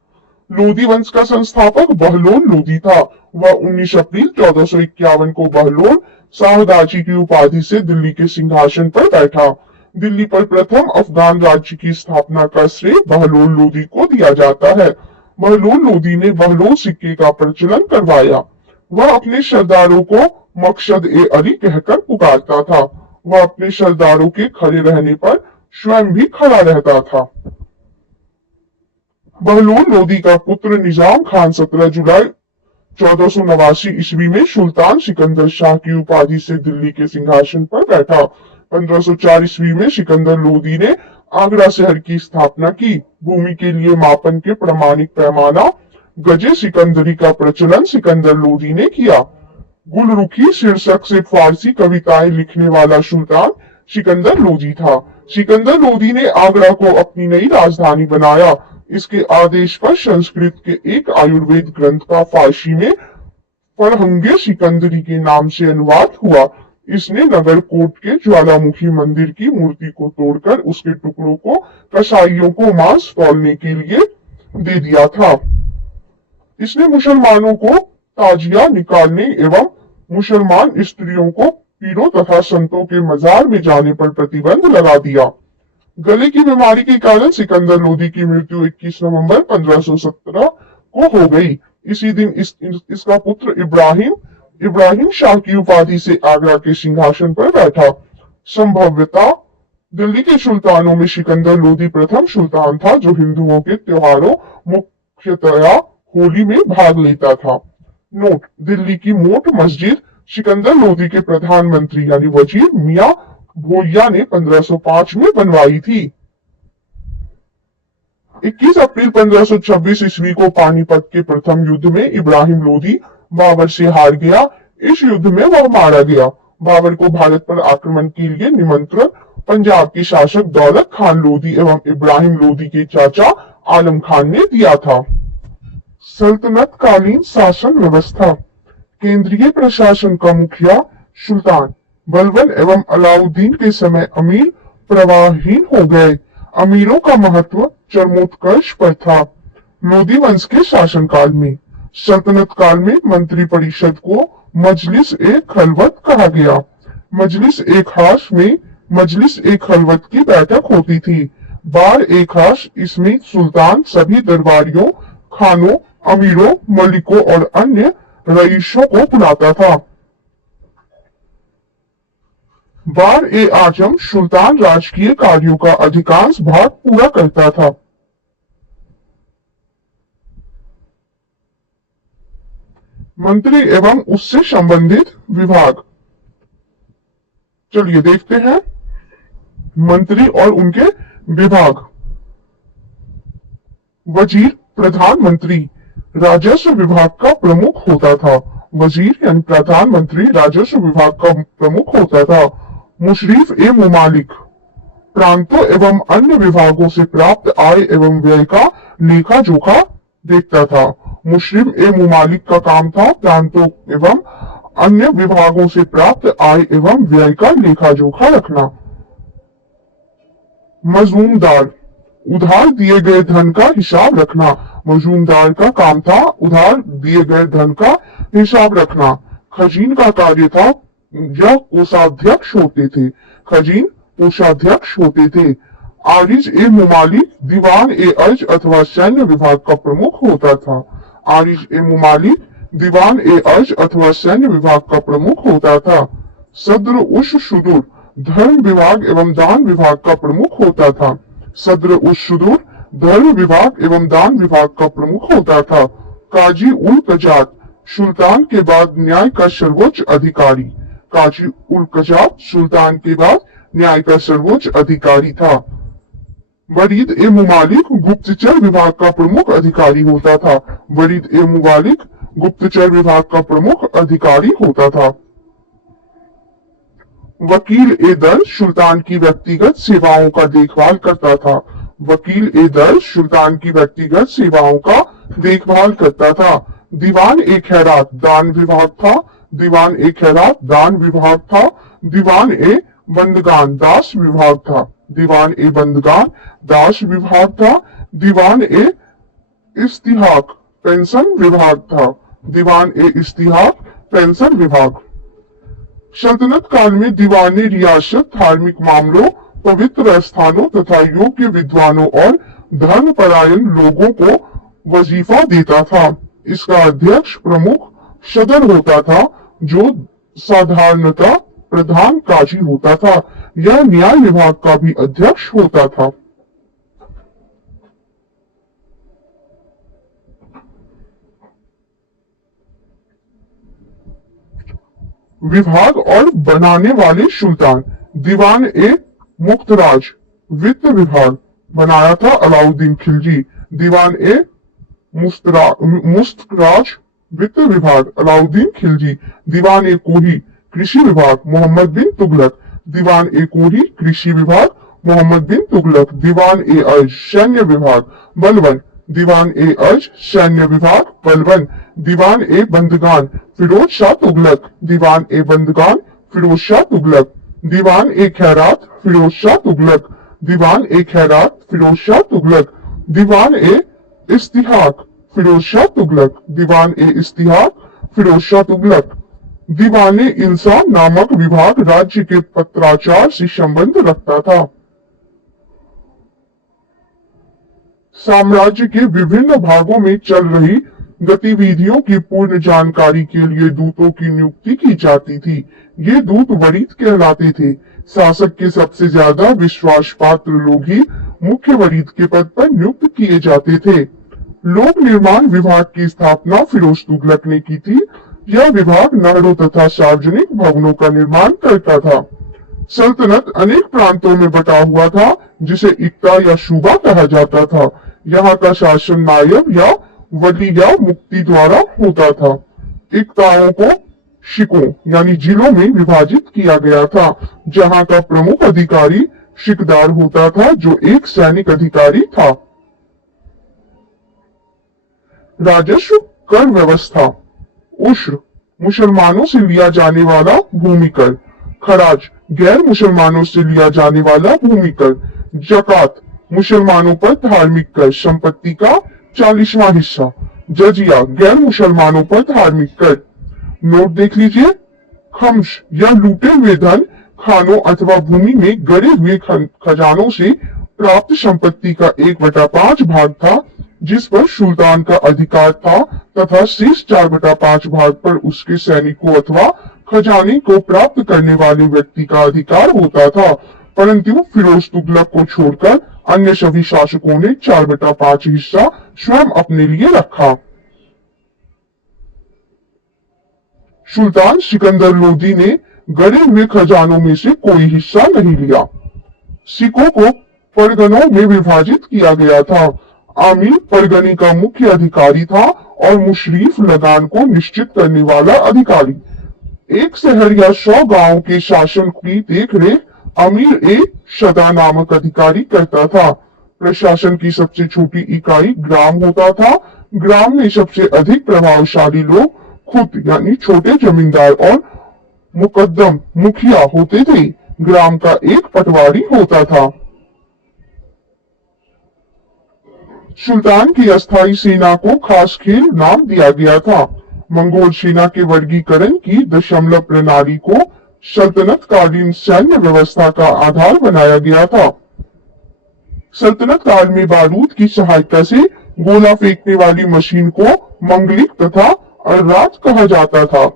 लोधी वंश का संस्थापक बहलोल लोधी था। वह 19 अप्रैल 1451 को बहलोल शाहदाची की उपाधि से दिल्ली के सिंहासन पर बैठा। दिल्ली पर प्रथम अफगान राज्य की स्थापना का श्रेय बहलोल लोधी को दिया जाता है। बहलोल लोधी ने बहलोल सिक्के का प्रचलन करवाया। वह अपने सरदारों को मकसद ए अली कहकर पुकारता था। वह अपने सरदारों के खड़े रहने पर स्वयं भी खड़ा रहता था। बहलोल लोदी का पुत्र निजाम खान 17 जुलाई 1489 ईस्वी में सुल्तान सिकंदर शाह की उपाधि से दिल्ली के सिंहासन पर बैठा। 1504 ईस्वी में सिकंदर लोदी ने आगरा शहर की स्थापना की। भूमि के लिए मापन के प्रामाणिक पैमाना गजे सिकंदरी का प्रचलन सिकंदर लोदी ने किया। गुलरुखी शीर्षक से फारसी कविताएं लिखने वाला सुल्तान सिकंदर लोदी था। सिकंदर लोदी ने आगरा को अपनी नई राजधानी बनाया। इसके आदेश पर संस्कृत के एक आयुर्वेद ग्रंथ का फारसी में फरहंगे सिकंदरी के नाम से अनुवाद हुआ। इसने नगर कोट के ज्वालामुखी मंदिर की मूर्ति को तोड़कर उसके टुकड़ों को कसाईयों को मांस तौलने के लिए दे दिया था। इसने मुसलमानों को ताजिया निकालने एवं मुसलमान स्त्रियों को पीरों तथा संतों के मजार में जाने पर प्रतिबंध लगा दिया। गले की बीमारी के कारण सिकंदर लोदी की मृत्यु 21 नवंबर 1517 को हो गई। इसी दिन इसका पुत्र इब्राहिम शाह की उपाधि से आगरा के सिंहासन पर बैठा। संभवतः दिल्ली के सुल्तानों में सिकंदर लोदी प्रथम सुल्तान था जो हिंदुओं के त्योहारों मुख्यतया होली में भाग लेता था। नोट: दिल्ली की मोट मस्जिद सिकंदर लोदी के प्रधानमंत्री यानी वजीर मियां भोइया ने 1505 में बनवाई थी। 21 अप्रैल 1526 ईस्वी को पानीपत के प्रथम युद्ध में इब्राहिम लोदी बाबर से हार गया। इस युद्ध में वह मारा गया। बाबर को भारत पर आक्रमण के लिए निमंत्रण पंजाब के शासक दौलत खान लोदी एवं इब्राहिम लोदी के चाचा आलम खान ने दिया था। सल्तनत कालीन शासन व्यवस्था। केंद्रीय प्रशासन का मुखिया सुल्तान बलबन एवं अलाउद्दीन के समय अमीर प्रवाहहीन हो गए। अमीरों का महत्व चरमोत्कर्ष पर था। लोदी वंश के शासनकाल में सल्तनत काल में मंत्री परिषद को मजलिस ए खलवत कहा गया। मजलिस ए खास में मजलिस ए खलवत की बैठक होती थी। बार ए खास इसमें सुल्तान सभी दरबारियों, खानों, अमीरों, मलिकों और अन्य रईसों को बुलाता था। बार ए आजम सुल्तान राजकीय कार्यों का अधिकांश भाग पूरा करता था। मंत्री एवं उससे संबंधित विभाग। चलिए देखते हैं मंत्री और उनके विभाग। वजीर प्रधानमंत्री राजस्व विभाग का प्रमुख होता था। वजीर यानी प्रधानमंत्री राजस्व विभाग का प्रमुख होता था। मुशरीफ ए मुमालिक प्रांतों एवं अन्य विभागों से प्राप्त आय एवं व्यय का लेखा जोखा देखता था। मुशरीफ ए मुमालिक का काम था प्रांतों एवं अन्य विभागों से प्राप्त आय एवं व्यय का लेखा जोखा रखना। मजूमदार उधार दिए गए धन का हिसाब रखना। मजूमदार का काम था उधार दिए गए धन का हिसाब रखना। खजीन का कार्य था यह कोषाध्यक्ष होते थे। खजीन कोषाध्यक्ष होते थे। आरिज ए मुमालिक दीवान ए अर्ज अथवा सैन्य विभाग का प्रमुख होता था। आरिज ए मुमालिक दीवान ए अर्ज अथवा सैन्य विभाग का प्रमुख होता था। सद्र उश सुदूर धर्म विभाग एवं दान विभाग का प्रमुख होता था। सद्र उश सुदूर धर्म विभाग एवं दान विभाग का प्रमुख होता था। काजी उल कजात सुल्तान के बाद न्याय का सर्वोच्च अधिकारी। काजी उल कजात सुल्तान के बाद न्याय का सर्वोच्च अधिकारी था। वरीद ए मुमालिक गुप्तचर विभाग का प्रमुख अधिकारी होता था। वरीद ए मुमालिक गुप्तचर विभाग का प्रमुख अधिकारी होता था। वकील ए दर सुल्तान की व्यक्तिगत सेवाओं का देखभाल करता था। वकील ए दर सुल्तान की व्यक्तिगत सेवाओं का देखभाल करता था। दीवान ए खैरात दान विभाग था। दीवान ए खैरात दान विभाग था। दीवान ए बंदगान दास विभाग था। दीवान ए बंदगान दास विभाग था। दीवान ए इस्तिहाक पेंशन विभाग था। दीवान ए इस्तिहाक पेंशन विभाग। सल्तनत काल में दीवान रियासत धार्मिक मामलों, पवित्र स्थानों तथा योग्य विद्वानों और धर्मपरायण लोगों को वजीफा देता था। इसका अध्यक्ष प्रमुख सदर होता था, जो साधारणतः प्रधान काजी होता था। यह न्याय विभाग का भी अध्यक्ष होता था। विभाग और बनाने वाले सुल्तान। दीवान ए मुख्तराज वित्त विभाग बनाया था अलाउद्दीन खिलजी। दीवान ए मुस्तराज वित्त विभाग अलाउद्दीन खिलजी। दीवान ए कोही कृषि विभाग मोहम्मद बिन तुगलक। दीवान ए कोही कृषि विभाग मोहम्मद बिन तुगलक। दीवान ए अर्ज सैन्य विभाग बलबन। दीवान ए अर्ज सैन्य विभाग बलबन। दीवान ए बंदगान फिरोज शाह तुगलक। दीवान ए बंदगान फिरोज शाह तुगलक। दीवान ए खैरात फिरोज शाह तुगलक। दीवान ए खैरात फिरोज शाह तुगलक। दीवान ए इस्तिहाक फिरोज शाह तुगलक। दीवान ए इस्तिहाक फिरोज शाह तुगलक। दीवान ए इंसान नामक विभाग राज्य के पत्राचार से संबंध रखता था। साम्राज्य के विभिन्न भागों में चल रही गतिविधियों की पूर्ण जानकारी के लिए दूतों की नियुक्ति की जाती थी। ये दूत वरीद कहलाते थे। शासक के सबसे ज्यादा विश्वास पात्र लोग ही मुख्य वरीद के पद पर नियुक्त किए जाते थे। लोक निर्माण विभाग की स्थापना फिरोज तुगलक ने की थी। यह विभाग नहरों तथा सार्वजनिक भवनों का निर्माण करता था। सल्तनत अनेक प्रांतों में बटा हुआ था, जिसे इक्ता या सूबा कहा जाता था। यहाँ का शासन नायब या वली या मुक्ति द्वारा होता था। इक्ताओं को शिकों यानी जिलों में विभाजित किया गया था, जहाँ का प्रमुख अधिकारी शिकदार होता था, जो एक सैनिक अधिकारी था। राजस्व कर व्यवस्था। उश्र मुसलमानों से लिया जाने वाला भूमि कर। खराज गैर मुसलमानों से लिया जाने वाला भूमि कर। जकात मुसलमानों पर धार्मिक कर, संपत्ति का 40वां हिस्सा। जजिया गैर मुसलमानों पर धार्मिक कर। नोट देख लीजिए। खम्स या लूटे हुए धन खानों अथवा भूमि में गड़े हुए खजानों से प्राप्त संपत्ति का 1/5 भाग था, जिस पर सुल्तान का अधिकार था, तथा शेष 4/5 भाग पर उसके सैनिकों अथवा खजाने को प्राप्त करने वाले व्यक्ति का अधिकार होता था। परंतु फिरोज तुगलक को छोड़कर अन्य सभी शासकों ने 4/5 हिस्सा स्वयं अपने लिए रखा। सुल्तान सिकंदर लोदी ने गड़े हुए खजानों में से कोई हिस्सा नहीं लिया। सिखों को परगनों में विभाजित किया गया था। आमिर परगने का मुख्य अधिकारी था और मुशरीफ लगान को निश्चित करने वाला अधिकारी। एक शहर या 100 गांवों के शासन की देखरेख अमीर ए शदा नामक अधिकारी करता था। प्रशासन की सबसे छोटी इकाई ग्राम होता था। ग्राम में सबसे अधिक प्रभावशाली लोग खुद यानी छोटे जमींदार और मुकद्दम मुखिया होते थे। ग्राम का एक पटवारी होता था। सुल्तान की अस्थायी सेना को खास खेल नाम दिया गया था। मंगोल सेना के वर्गीकरण की दशमलव प्रणाली को सल्तनत कालीन सैन्य व्यवस्था का आधार बनाया गया था। सल्तनत काल में बारूद की सहायता से गोला फेंकने वाली मशीन को मंगलिक तथा अर्रात कहा जाता था।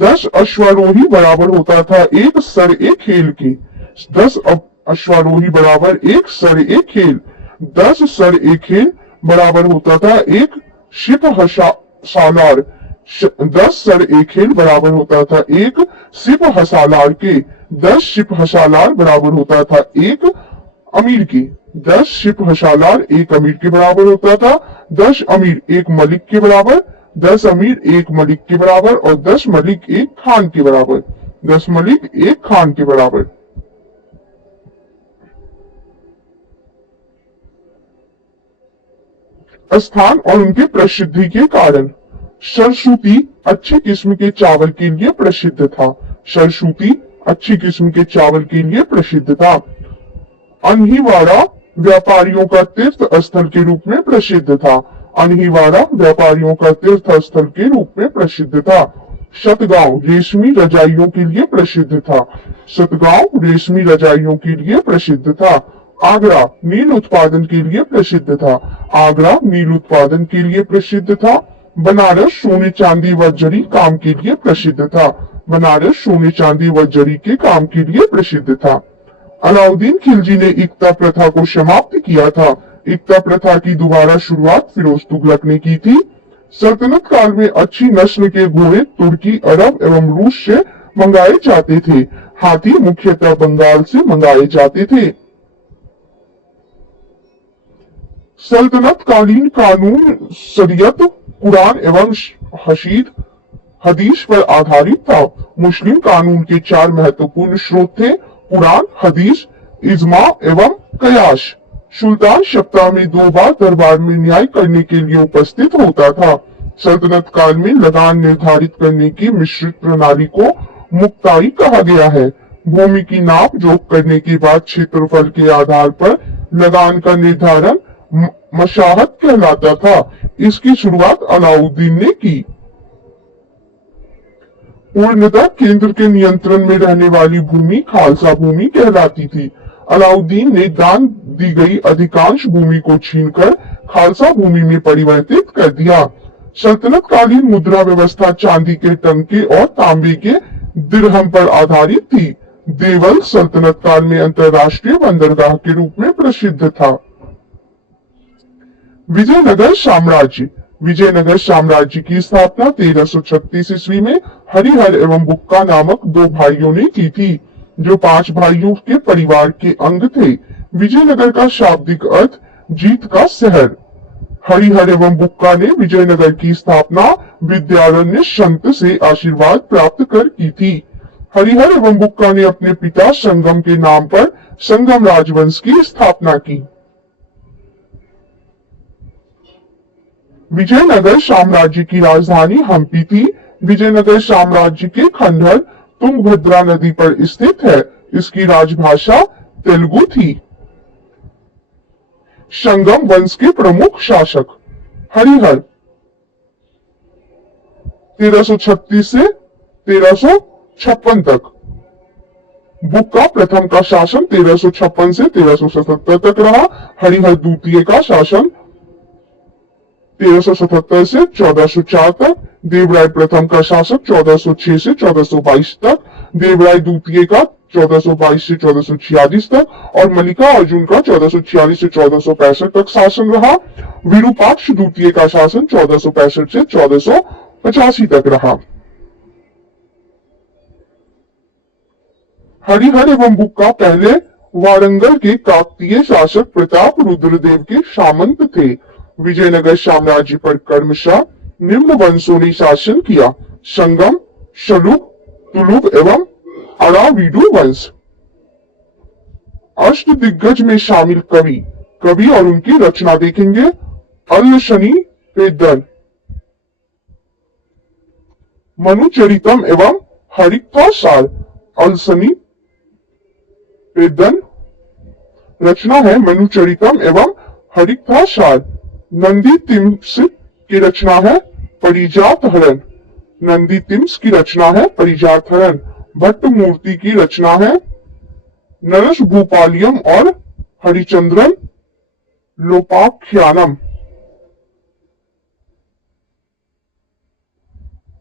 10 अश्वारोही बराबर होता था एक सर ए खेल के। 10 अश्वारोही बराबर एक सर ए खेल। 10 सर ए खेल बराबर होता था एक शिप सालार। 10 सर ए खेल बराबर होता था एक सिप हसालार के। 10 सिप हसालार बराबर होता था एक अमीर के। 10 सिप हसालार एक अमीर के बराबर होता था। 10 अमीर एक मलिक के बराबर। 10 अमीर एक मलिक के बराबर और 10 मलिक एक खान के बराबर। 10 मलिक एक खान के बराबर। स्थान और उनके प्रसिद्धि के कारण। सरसूती अच्छी किस्म के चावल के लिए प्रसिद्ध था। सरसूती अच्छी किस्म के चावल के लिए प्रसिद्ध था। अनहीवाड़ा व्यापारियों का तीर्थ स्थल के रूप में प्रसिद्ध था। अनहीवाड़ा व्यापारियों का तीर्थ स्थल के रूप में प्रसिद्ध था। सतगांव रेशमी रजाइयों के लिए प्रसिद्ध था। सतगांव रेशमी रजाइयों के लिए प्रसिद्ध था। आगरा नील उत्पादन के लिए प्रसिद्ध था। आगरा नील उत्पादन के लिए प्रसिद्ध था। बनारस सोने चांदी व जरी काम के लिए प्रसिद्ध था। बनारस सोने चांदी व जरी के काम के लिए प्रसिद्ध था। अलाउद्दीन खिलजी ने इक्ता प्रथा को समाप्त किया था। इक्ता प्रथा की दोबारा शुरुआत फिरोज तुगलक ने की थी। सल्तनत काल में अच्छी नस्ल के घोड़े तुर्की, अरब एवं रूस से मंगाए जाते थे। हाथी मुख्यतः बंगाल से मंगाए जाते थे। सल्तनत कालीन कानून शरीयत, कुरान एवं हदीस पर आधारित था। मुस्लिम कानून के 4 महत्वपूर्ण स्रोत थे, कुरान, हदीस, इजमा एवं कयास। सुल्तान सप्ताह में 2 बार दरबार में न्याय करने के लिए उपस्थित होता था। सल्तनत काल में लगान निर्धारित करने की मिश्रित प्रणाली को मुक्ताई कहा गया है। भूमि की नाप जोख करने के बाद क्षेत्रफल के आधार पर लगान का निर्धारण मशाहत कहलाता था। इसकी शुरुआत अलाउद्दीन ने की। पूर्णतः केंद्र के नियंत्रण में रहने वाली भूमि खालसा भूमि कहलाती थी। अलाउद्दीन ने दान दी गई अधिकांश भूमि को छीनकर खालसा भूमि में परिवर्तित कर दिया। सल्तनत कालीन मुद्रा व्यवस्था चांदी के टंके और तांबे के दिरहम पर आधारित थी। देवल सल्तनत काल में अंतरराष्ट्रीय बंदरगाह के रूप में प्रसिद्ध था। विजयनगर साम्राज्य। विजयनगर साम्राज्य की स्थापना 1336 ईस्वी में हरिहर एवं बुक्का नामक 2 भाइयों ने की थी, जो 5 भाइयों के परिवार के अंग थे। विजयनगर का शाब्दिक अर्थ जीत का शहर। हरिहर एवं बुक्का ने विजयनगर की स्थापना विद्यारण्य संत से आशीर्वाद प्राप्त कर की थी। हरिहर एवं बुक्का ने अपने पिता संगम के नाम पर संगम राजवंश की स्थापना की। विजयनगर साम्राज्य की राजधानी हम्पी थी। विजयनगर साम्राज्य के खंडहर तुंगभद्रा नदी पर स्थित है। इसकी राजभाषा तेलुगु थी। संगम वंश के प्रमुख शासक हरिहर 1336 से 1356 तक। बुक्का प्रथम का शासन 1356 से 1377 तक रहा। हरिहर द्वितीय का शासन 1377 से 1404 तक। देवराय प्रथम का शासक 1406 से 1422 तक। देवराय द्वितीय का 1422 से 1446 तक और मल्लिकार्जुन का 1446 से 1465 तक शासन रहा। विरूपाक्ष द्वितीय का शासन 1465 से 1485 तक रहा। हरिहर एवं बुक्का पहले वारंगल के काकतीय शासक प्रताप रुद्रदेव के सामंत थे। विजयनगर साम्राज्य पर क्रमशः निम्न वंशों ने शासन किया: संगम, शलुभ, तुलुभ एवं अराविडु वंश। अष्ट दिग्गज में शामिल कवि और उनकी रचना देखेंगे। अल्लसनी पेद्दन, मनुचरितम एवं हरिकथासार। अल्लसनी पेद्दन रचना है मनुचरितम एवं हरिकथासार। नंदी तिम्स की रचना है परिजात हरण। नंदी तिम्स की रचना है परिजात हरण। भट्ट मूर्ति की रचना है नरस भूपालियम और हरिचंद्रन लोपाख्यानम।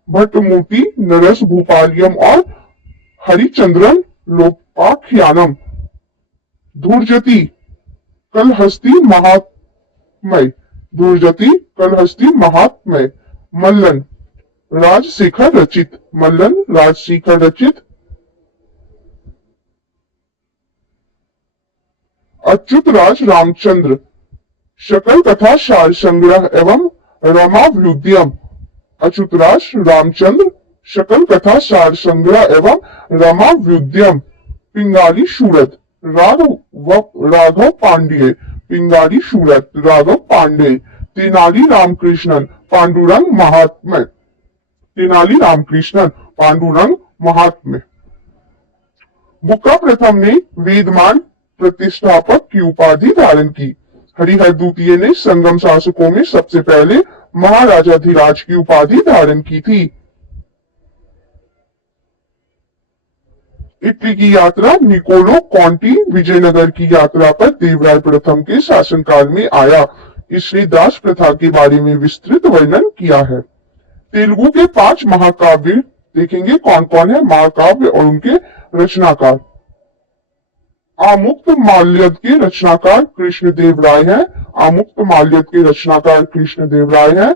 भट्ट मूर्ति, नरस भूपालियम और हरिचंद्रन लोपाख्यानम। धूर्जति कलहस्ती महात्म्य। धूर्जति कलहस्ती महात्म्य। मल्लन राजशेखर रचित। मल्लन राजशेखर रचित। अच्युत राज रामचंद्र शकल कथा सार संग्रह एवं रमाव्युद्यम। अच्युत राज रामचंद्र शकल कथा सार संग्रह एवं रमाव्युद्यम। पिंगाली सूरत राघव पांड्ये। पिंगाली सूरत राघव पांडे। तेनाली रामकृष्णन पांडुरंग महात्म्य। तेनाली रामकृष्णन पांडुरंग महात्म्य। बुक्का प्रथम ने वेदमान प्रतिष्ठापक की उपाधि धारण की। हरिहर द्वितीय ने संगम शासकों में सबसे पहले महाराजाधिराज की उपाधि धारण की थी। इटली की यात्रा निकोलो कॉन्टी विजयनगर की यात्रा पर देवराय प्रथम के शासनकाल में आया। इसने दास प्रथा के बारे में विस्तृत वर्णन किया है। तेलुगु के 5 महाकाव्य देखेंगे कौन कौन है महाकाव्य और उनके रचनाकार। आमुक्त माल्यद के रचनाकार कृष्णदेव राय हैं। आमुक्त माल्यद के रचनाकार कृष्णदेव राय हैं।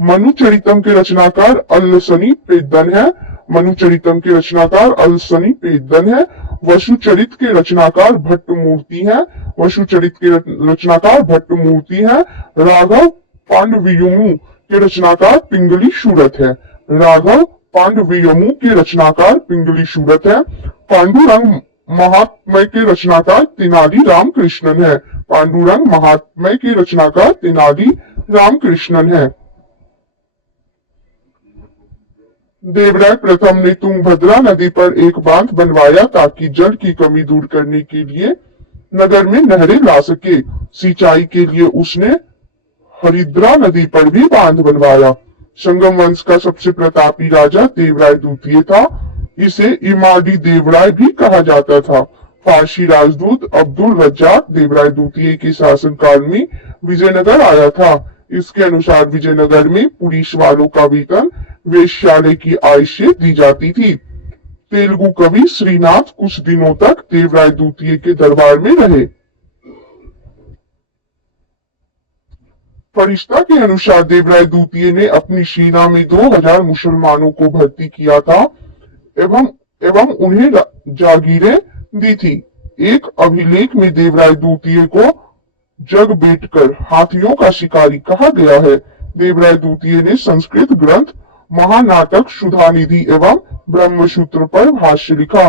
मनुचरितम के रचनाकार अल्लसनी पेद्दन है। मनुचरितम के रचनाकार अल्लसनी पेद्दन है। वसुचरित के रचनाकार भट्टमूर्ति हैं। वसुचरित के रचनाकार भट्टमूर्ति हैं। राघव पांडवियमु के रचनाकार पिंगली शूरत है। राघव पांडवियमु के रचनाकार पिंगली शूरत है। पांडुरंग महात्म्य के रचनाकार तेनाली रामकृष्णन है। पांडुरंग महात्म्य के रचनाकार तेनाली रामकृष्णन है। देवराय प्रथम ने तुंगभद्रा नदी पर एक बांध बनवाया ताकि जल की कमी दूर करने के लिए नगर में नहरें ला सके। सिंचाई के लिए उसने हरिद्रा नदी पर भी बांध बनवाया। संगम वंश का सबसे प्रतापी राजा देवराय द्वितीय था। इसे इमादी देवराय भी कहा जाता था। फारसी राजदूत अब्दुल रज्जाक देवराय द्वितीय के शासनकाल में विजयनगर आया था। इसके अनुसार विजयनगर में पुलिस वालों का वेतन वेश्यालय की आय से दी जाती थी। तेलुगु कवि श्रीनाथ कुछ दिनों तक देवराय द्वितीय के दरबार में रहे। फरिश्ता के अनुसार देवराय द्वितीय ने अपनी सेना में 2000 मुसलमानों को भर्ती किया था एवं उन्हें जागीरें दी थी। एक अभिलेख में देवराय द्वितीय को जग बेटकर हाथियों का शिकारी कहा गया है। देवराय द्वितीय ने संस्कृत ग्रंथ महानाटक सुधानिधि एवं ब्रह्मसूत्र पर भाष्य लिखा।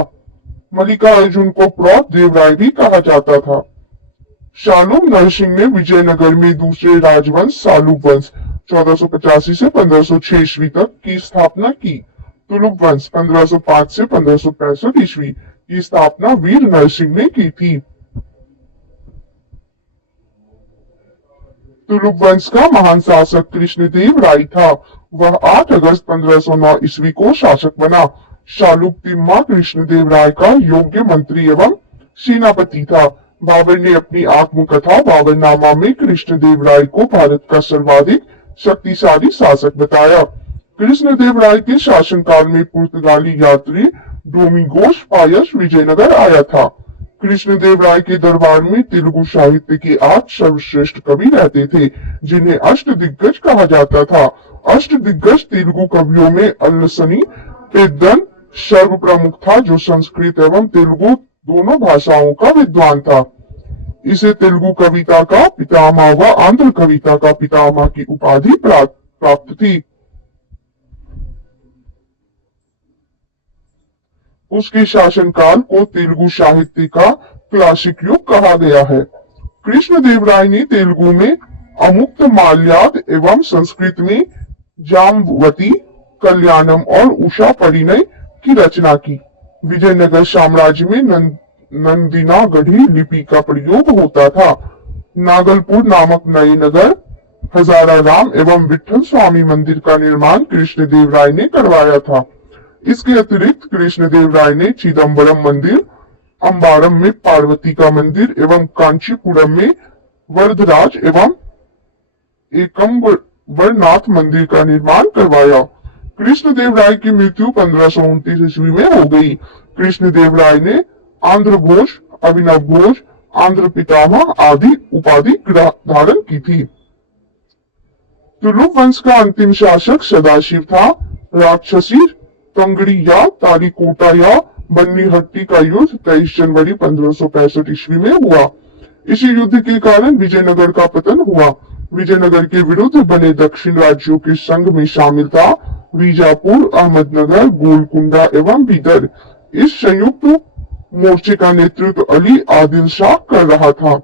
मल्लिकार्जुन को प्रौढ़ देवराय भी कहा जाता था। शालूम नरसिंह ने विजयनगर में दूसरे राजवंश सालुक वंश 1485 से 1506 ईस्वी तक की स्थापना की। तुलुक वंश 1505 से 1565 ईस्वी की स्थापना वीर नरसिंह ने की थी। तुलुक वंश का महान शासक कृष्णदेव राय था। वह 8 अगस्त 1509 ईस्वी को शासक बना। शालुक तिम्मा कृष्णदेव राय का योग्य मंत्री एवं सेनापति था। बाबर ने अपनी आत्मकथा बाबरनामा में कृष्णदेव राय को भारत का सर्वाधिक शक्तिशाली शासक बताया। कृष्णदेव राय के शासनकाल में पुर्तगाली यात्री डोमिंगोस पायस विजयनगर आया था। कृष्णदेव राय के दरबार में तेलुगु साहित्य के 8 सर्वश्रेष्ठ कवि रहते थे, जिन्हें अष्टदिग्गज कहा जाता था। अष्टदिग्गज तेलुगु कवियों में अल्लसनी पेद्दन सर्वप्रमुख था, जो संस्कृत एवं तेलुगु दोनों भाषाओं का विद्वान था। इसे तेलुगु कविता का पितामह व आंध्र कविता का पितामह की उपाधि प्राप्त थी। उसके शासनकाल को तेलुगु साहित्य का क्लासिक युग कहा गया है। कृष्णदेव राय ने तेलुगु में अमुक्त माल्याद एवं संस्कृत में जामवती, कल्याणम और उषा परिणय की रचना की। विजयनगर साम्राज्य में नंदिनागढ़ी लिपि का प्रयोग होता था। नागलपुर नामक नए नगर, हजारा राम एवं विठल स्वामी मंदिर का निर्माण कृष्णदेव राय ने करवाया था। इसके अतिरिक्त कृष्णदेव राय ने चिदम्बरम मंदिर, अंबारम में पार्वती का मंदिर एवं कांचीपुरम में वरदराज एवं एकम्बरनाथ मंदिर का निर्माण करवाया। कृष्णदेव राय की मृत्यु 1529 ईस्वी में हो गई। कृष्णदेव राय ने आंध्र घोष, अभिनव घोष, आंध्र पितामह आदि उपाधि धारण की थी। तुलुक वंश का अंतिम शासक सदाशिव था। राक्षसी तंगड़ी या तालीकोटा या बन्नीहट्टी का युद्ध 23 जनवरी 1565 ईस्वी में हुआ। इसी युद्ध के कारण विजयनगर का पतन हुआ। विजयनगर के विरुद्ध बने दक्षिण राज्यों के संघ में शामिल था बीजापुर, अहमदनगर, गोलकुंडा एवं बीदर। इस संयुक्त मोर्चे का नेतृत्व अली आदिल शाह कर रहा था।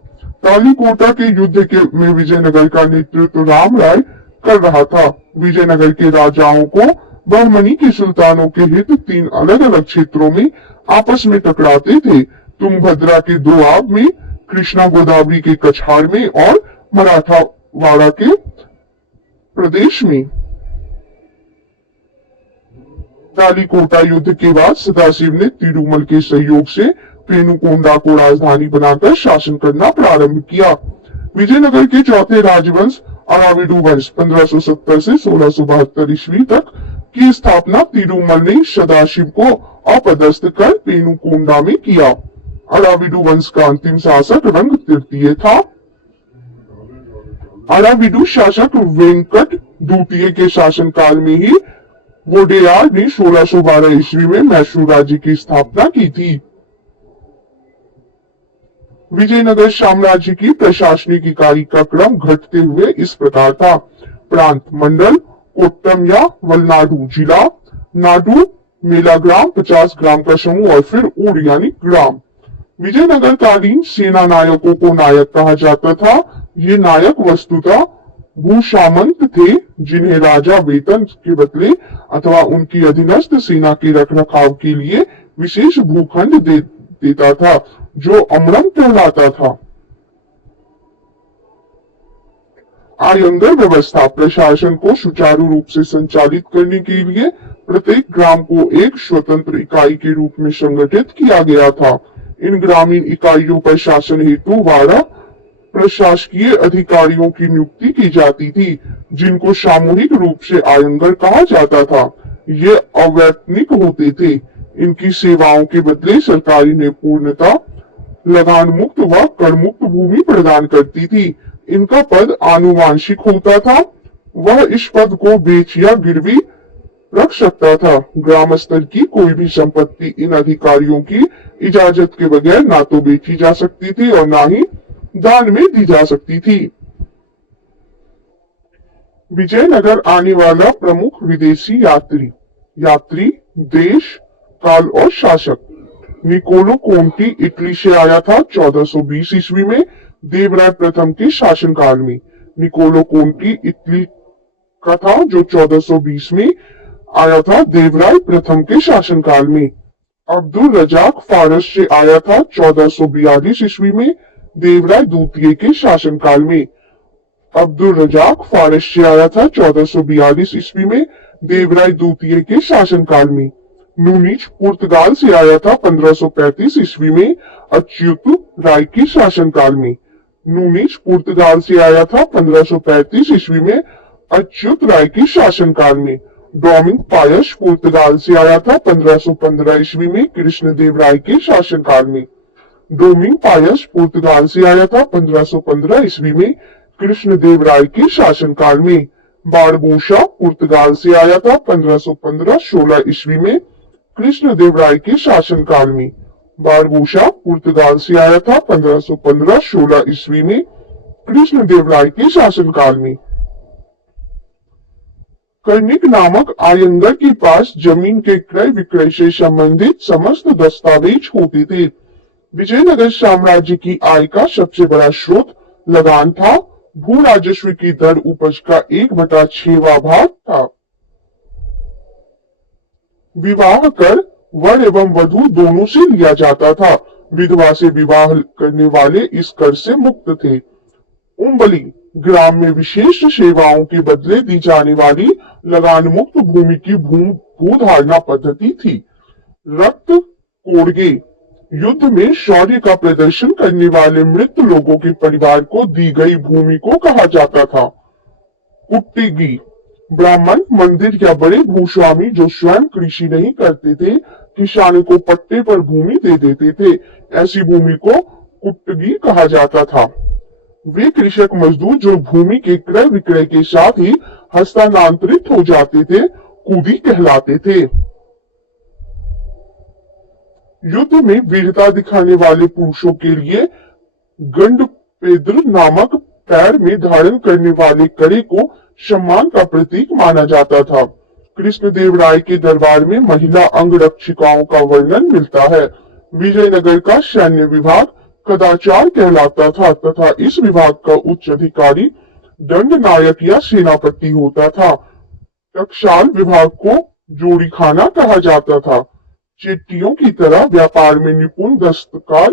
तालीकोटा के युद्ध में विजयनगर का नेतृत्व राम राय कर रहा था। विजयनगर के राजाओं को बहमनी के सुल्तानों के हित 3 अलग अलग क्षेत्रों में आपस में टकराते थे। तुंगभद्रा के दोआब में, कृष्णा गोदावरी के कछाड़ में और मराठावाड़ा के प्रदेश में। तालीकोटा युद्ध के बाद सदाशिव ने तिरुमल के सहयोग से पेनुकोंडा को राजधानी बनाकर शासन करना प्रारंभ किया। विजयनगर के चौथे राजवंश अराविडु वंश 1570 से 1672 ईस्वी तक की स्थापना तिरुमल ने सदाशिव को अपदस्थ कर पेनुकोंडा में किया। अराविडु वंश का अंतिम शासक रंग तृतीय था। अराविडु शासक वेंकट द्वितीय के शासनकाल में ही वोडेयार ने 1612 ईस्वी में मैसूर राज्य की स्थापना की थी। विजयनगर साम्राज्य की प्रशासनिक इकाई का क्रम घटते हुए इस प्रकार था। प्रांत मंडल, कोट्टम या वलनाडु जिला, नाडु मेला ग्राम 50 ग्राम का समूह और फिर ऊर यानी ग्राम। विजयनगर कालीन सेना नायकों को नायक कहा जाता था। ये नायक वस्तुतः भूसामंत थे जिन्हें राजा वेतन के बदले अथवा उनकी अधीनस्थ सेना के रखरखाव के लिए विशेष भूखंड देता था जो अमरम कहलाता था। आयंगर व्यवस्था प्रशासन को सुचारू रूप से संचालित करने के लिए प्रत्येक ग्राम को एक स्वतंत्र इकाई के रूप में संगठित किया गया था। इन ग्रामीण इकाइयों पर शासन हेतु 12 प्रशासकीय अधिकारियों की नियुक्ति की जाती थी जिनको सामूहिक रूप से आयंगर कहा जाता था। ये अवैतनिक होते थे। इनकी सेवाओं के बदले सरकार इन्हें पूर्णतः लगान मुक्त व कर मुक्त भूमि प्रदान करती थी। इनका पद आनुवांशिक होता था। वह इस पद को बेच या गिरवी रख सकता था। ग्राम स्तर की कोई भी संपत्ति इन अधिकारियों की इजाजत के बगैर ना तो बेची जा सकती थी और ना ही दान में दी जा सकती थी। विजयनगर आने वाला प्रमुख विदेशी यात्री देश, काल और शासक। निकोलो कोंटी इटली से आया था 1420 ईस्वी में देवराय प्रथम के शासनकाल में। निकोलो कोंटी इटली का था जो 1420 में आया था देवराय प्रथम के शासनकाल में। अब्दुल रजाक फारस से आया था 1442 ईस्वी में देवराय द्वितीय के शासनकाल में। अब्दुल रजाक फारस से आया था 1442 ईस्वी में देवराय द्वितीय के शासनकाल में। नूनीच पुर्तगाल से आया था 1535 ईस्वी में अच्युत राय के शासनकाल में। नूनीच पुर्तगाल से आया था 1535 ईस्वी में अच्युत राय के शासनकाल में। डोमिंग पायस पुर्तगाल से आया था 1515 ईस्वी में कृष्णदेव राय के शासनकाल में। डोमिंग पायस पुर्तगाल से आया था 1515 ईस्वी में कृष्णदेव राय के शासनकाल में। बारबोसा पुर्तगाल से आया था 1515-16 ईस्वी में कृष्णदेव राय के शासनकाल में। बारबोसा पुर्तगाल से आया था 1515-16 ईस्वी में कृष्णदेव राय के शासनकाल में। कर्णिक नामक आयंगर के पास जमीन के क्रय विक्रय से संबंधित समस्त दस्तावेज होते थे। विजयनगर साम्राज्य की आय का सबसे बड़ा स्रोत लगान था। भू राजस्व की दर उपज का 1/6वां भाग था। विवाह कर वर एवं वधू दोनों से लिया जाता था। विधवा से विवाह करने वाले इस कर से मुक्त थे। उम्बली ग्राम में विशेष सेवाओं के बदले दी जाने वाली लगान मुक्त भूमि की भूधारणा पद्धति थी। रक्त कोड़गे युद्ध में शौर्य का प्रदर्शन करने वाले मृत लोगों के परिवार को दी गई भूमि को कहा जाता था। कुट्टीगी ब्राह्मण, मंदिर या बड़े भूस्वामी जो स्वयं कृषि नहीं करते थे किसानों को पट्टे पर भूमि दे देते थे। ऐसी भूमि को कुट्टगी कहा जाता था। वे कृषक मजदूर जो भूमि के क्रय विक्रय के साथ ही हस्तांतरित हो जाते थे कुदी कहलाते थे। युद्ध में वीरता दिखाने वाले पुरुषों के लिए गंडपेद्र नामक पैर में धारण करने वाले कड़े को सम्मान का प्रतीक माना जाता था। कृष्णदेव राय के दरबार में महिला अंगरक्षिकाओं का वर्णन मिलता है। विजयनगर का सैन्य विभाग कदाचार कहलाता था तथा इस विभाग का उच्च अधिकारी दंड नायक या सेनापति होता था। टकसाल विभाग को जोड़ीखाना कहा जाता था। चिट्टियों की तरह व्यापार में निपुण दस्तकार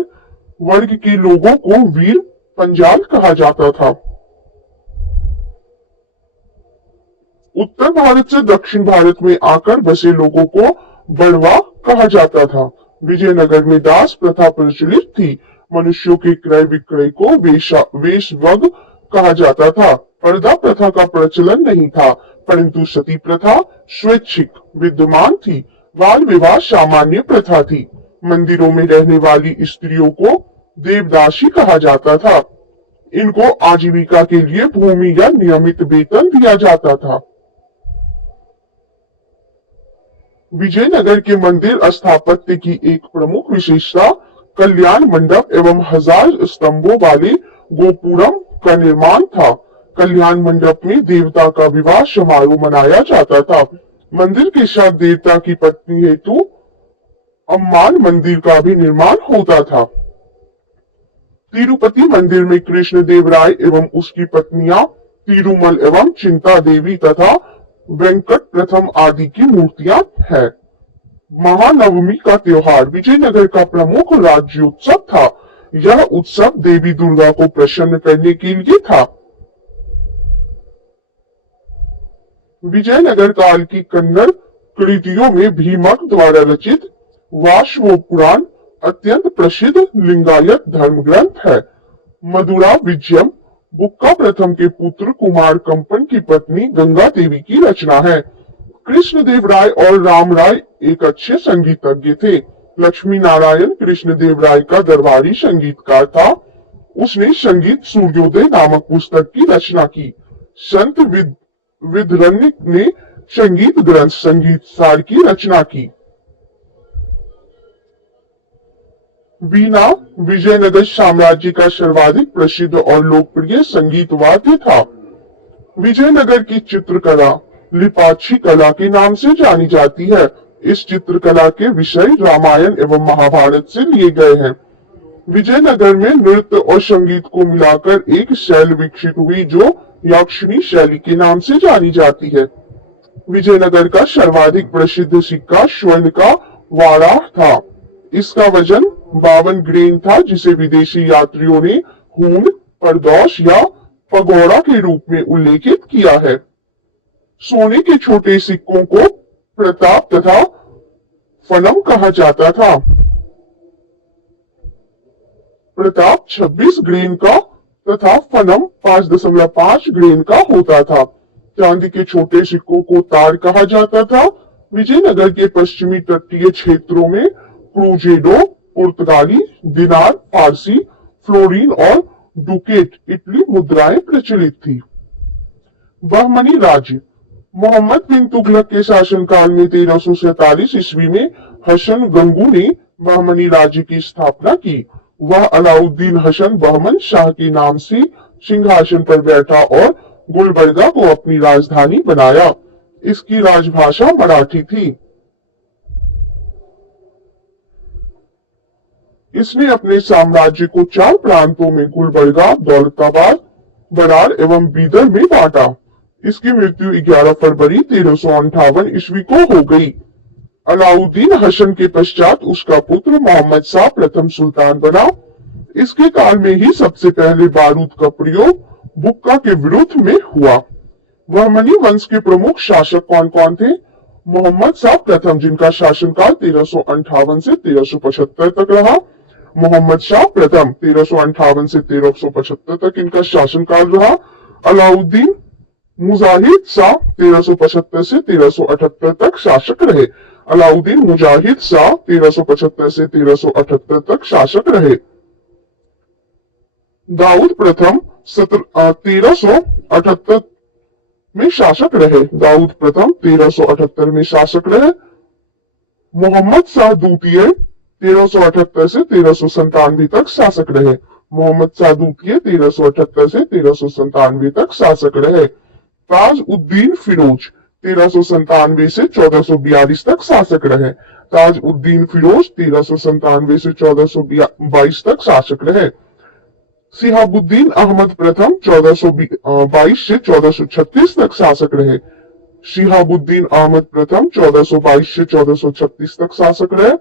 वर्ग के लोगों को वीर पंजाल कहा जाता था। उत्तर भारत से दक्षिण भारत में आकर बसे लोगों को बड़वा कहा जाता था। विजयनगर में दास प्रथा प्रचलित थी। मनुष्यों के क्रय विक्रय को वेश्वग कहा जाता था। पर्दा प्रथा का प्रचलन नहीं था, परंतु सती प्रथा स्वैच्छिक विद्यमान थी। बाल विवाह सामान्य प्रथा थी। मंदिरों में रहने वाली स्त्रियों को देवदासी कहा जाता था। इनको आजीविका के लिए भूमि या नियमित वेतन दिया जाता था। विजयनगर के मंदिर स्थापत्य की एक प्रमुख विशेषता कल्याण मंडप एवं 1000 स्तंभों वाले गोपुरम का निर्माण था। कल्याण मंडप में देवता का विवाह समारोह मनाया जाता था। मंदिर के साथ देवता की पत्नी हेतु अम्मान मंदिर का भी निर्माण होता था। तिरुपति मंदिर में कृष्ण देव राय एवं उसकी पत्नियां तिरुमल एवं चिंता देवी तथा वेंकट प्रथम आदि की मूर्तियां हैं। महानवमी का त्योहार विजयनगर का प्रमुख राज्योत्सव था। यह उत्सव देवी दुर्गा को प्रसन्न करने के लिए था। विजयनगर काल की कन्नड़ कृतियों में भीमक द्वारा रचित वाशवो पुराण अत्यंत प्रसिद्ध लिंगायत धर्म ग्रंथ है। मधुरा विजयम बुक्का प्रथम के पुत्र कुमार कंपन की पत्नी गंगा देवी की रचना है। कृष्ण देव राय और राम राय एक अच्छे संगीतज्ञ थे। लक्ष्मी नारायण कृष्ण देव राय का दरबारी संगीतकार था। उसने संगीत सूर्योदय नामक पुस्तक की रचना की। संत विद्रनिक ने संगीत ग्रंथ संगीत सार की रचना की। वीणा विजयनगर साम्राज्य का सर्वाधिक प्रसिद्ध और लोकप्रिय संगीत वाद्य था। विजयनगर की चित्रकला लिपाक्षी कला के नाम से जानी जाती है। इस चित्रकला के विषय रामायण एवं महाभारत से लिए गए हैं। विजयनगर में नृत्य और संगीत को मिलाकर एक शैली विकसित हुई जो याक्षिणी शैली के नाम से जानी जाती है। विजयनगर का सर्वाधिक प्रसिद्ध सिक्का स्वर्ण का वाड़ा था। इसका वजन 52 ग्रेन था, जिसे विदेशी यात्रियों ने हून, परदौश या पगोड़ा के रूप में उल्लेखित किया है। सोने के छोटे सिक्कों को प्रताप तथा फनम कहा जाता था। प्रताप 26 ग्रेन का तथा फनम 5.5 ग्रेन का होता था। चांदी के छोटे सिक्कों को तार कहा जाता था। विजयनगर के पश्चिमी तटीय क्षेत्रों में क्रूजेडो, पुर्तगाली, दिनार, फारसी, फ्लोरीन और डुकेट इटली मुद्राएं प्रचलित थी। बहमनी राज्य मोहम्मद बिन तुगलक के शासनकाल में 1347 ईस्वी में हसन गंगू ने बहमनी राज्य की स्थापना की। वह अलाउद्दीन हसन बहमन शाह के नाम से सिंहासन पर बैठा और गुलबर्गा को अपनी राजधानी बनाया। इसकी राजभाषा मराठी थी। इसने अपने साम्राज्य को 4 प्रांतों में गुलबर्गा, दौलताबाद, बरार एवं बीदर में बांटा। इसकी मृत्यु 11 फरवरी 1358 ईस्वी को हो गई। अलाउद्दीन हसन के पश्चात उसका पुत्र मोहम्मद शाह प्रथम सुल्तान बना। इसके काल में ही सबसे पहले बारूद का प्रयोग बुक्का के विरुद्ध में हुआ। बहमनी वंश के प्रमुख शासक कौन कौन थे? मोहम्मद शाह प्रथम, जिनका शासनकाल 1358 से 1375 तक रहा। मोहम्मद शाह प्रथम 1358 से 1375 तक इनका शासनकाल रहा। अलाउद्दीन मुजाहिद शाह 1375 से 1378 तक शासक रहे। अलाउद्दीन मुजाहिद शाह 1375 से 1378 तक शासक रहे। दाऊद प्रथम 1378 में शासक रहे। दाऊद प्रथम 1378 में शासक रहे। मोहम्मद शाह द्वितीय 1378 से 1397 तक शासक रहे। मोहम्मद शाह द्वितीय 1378 से 1397 तक शासक रहे। ताज उद्दीन फिरोज 1397 से 1442 तक शासक रहे। ताज उद्दीन फिरोज 1397 से 1422 तक शासक रहे। सिहाबुद्दीन अहमद प्रथम 1422 से 1436 तक शासक रहे। शिहाबुद्दीन अहमद प्रथम 1422 से 1436 तक शासक रहे।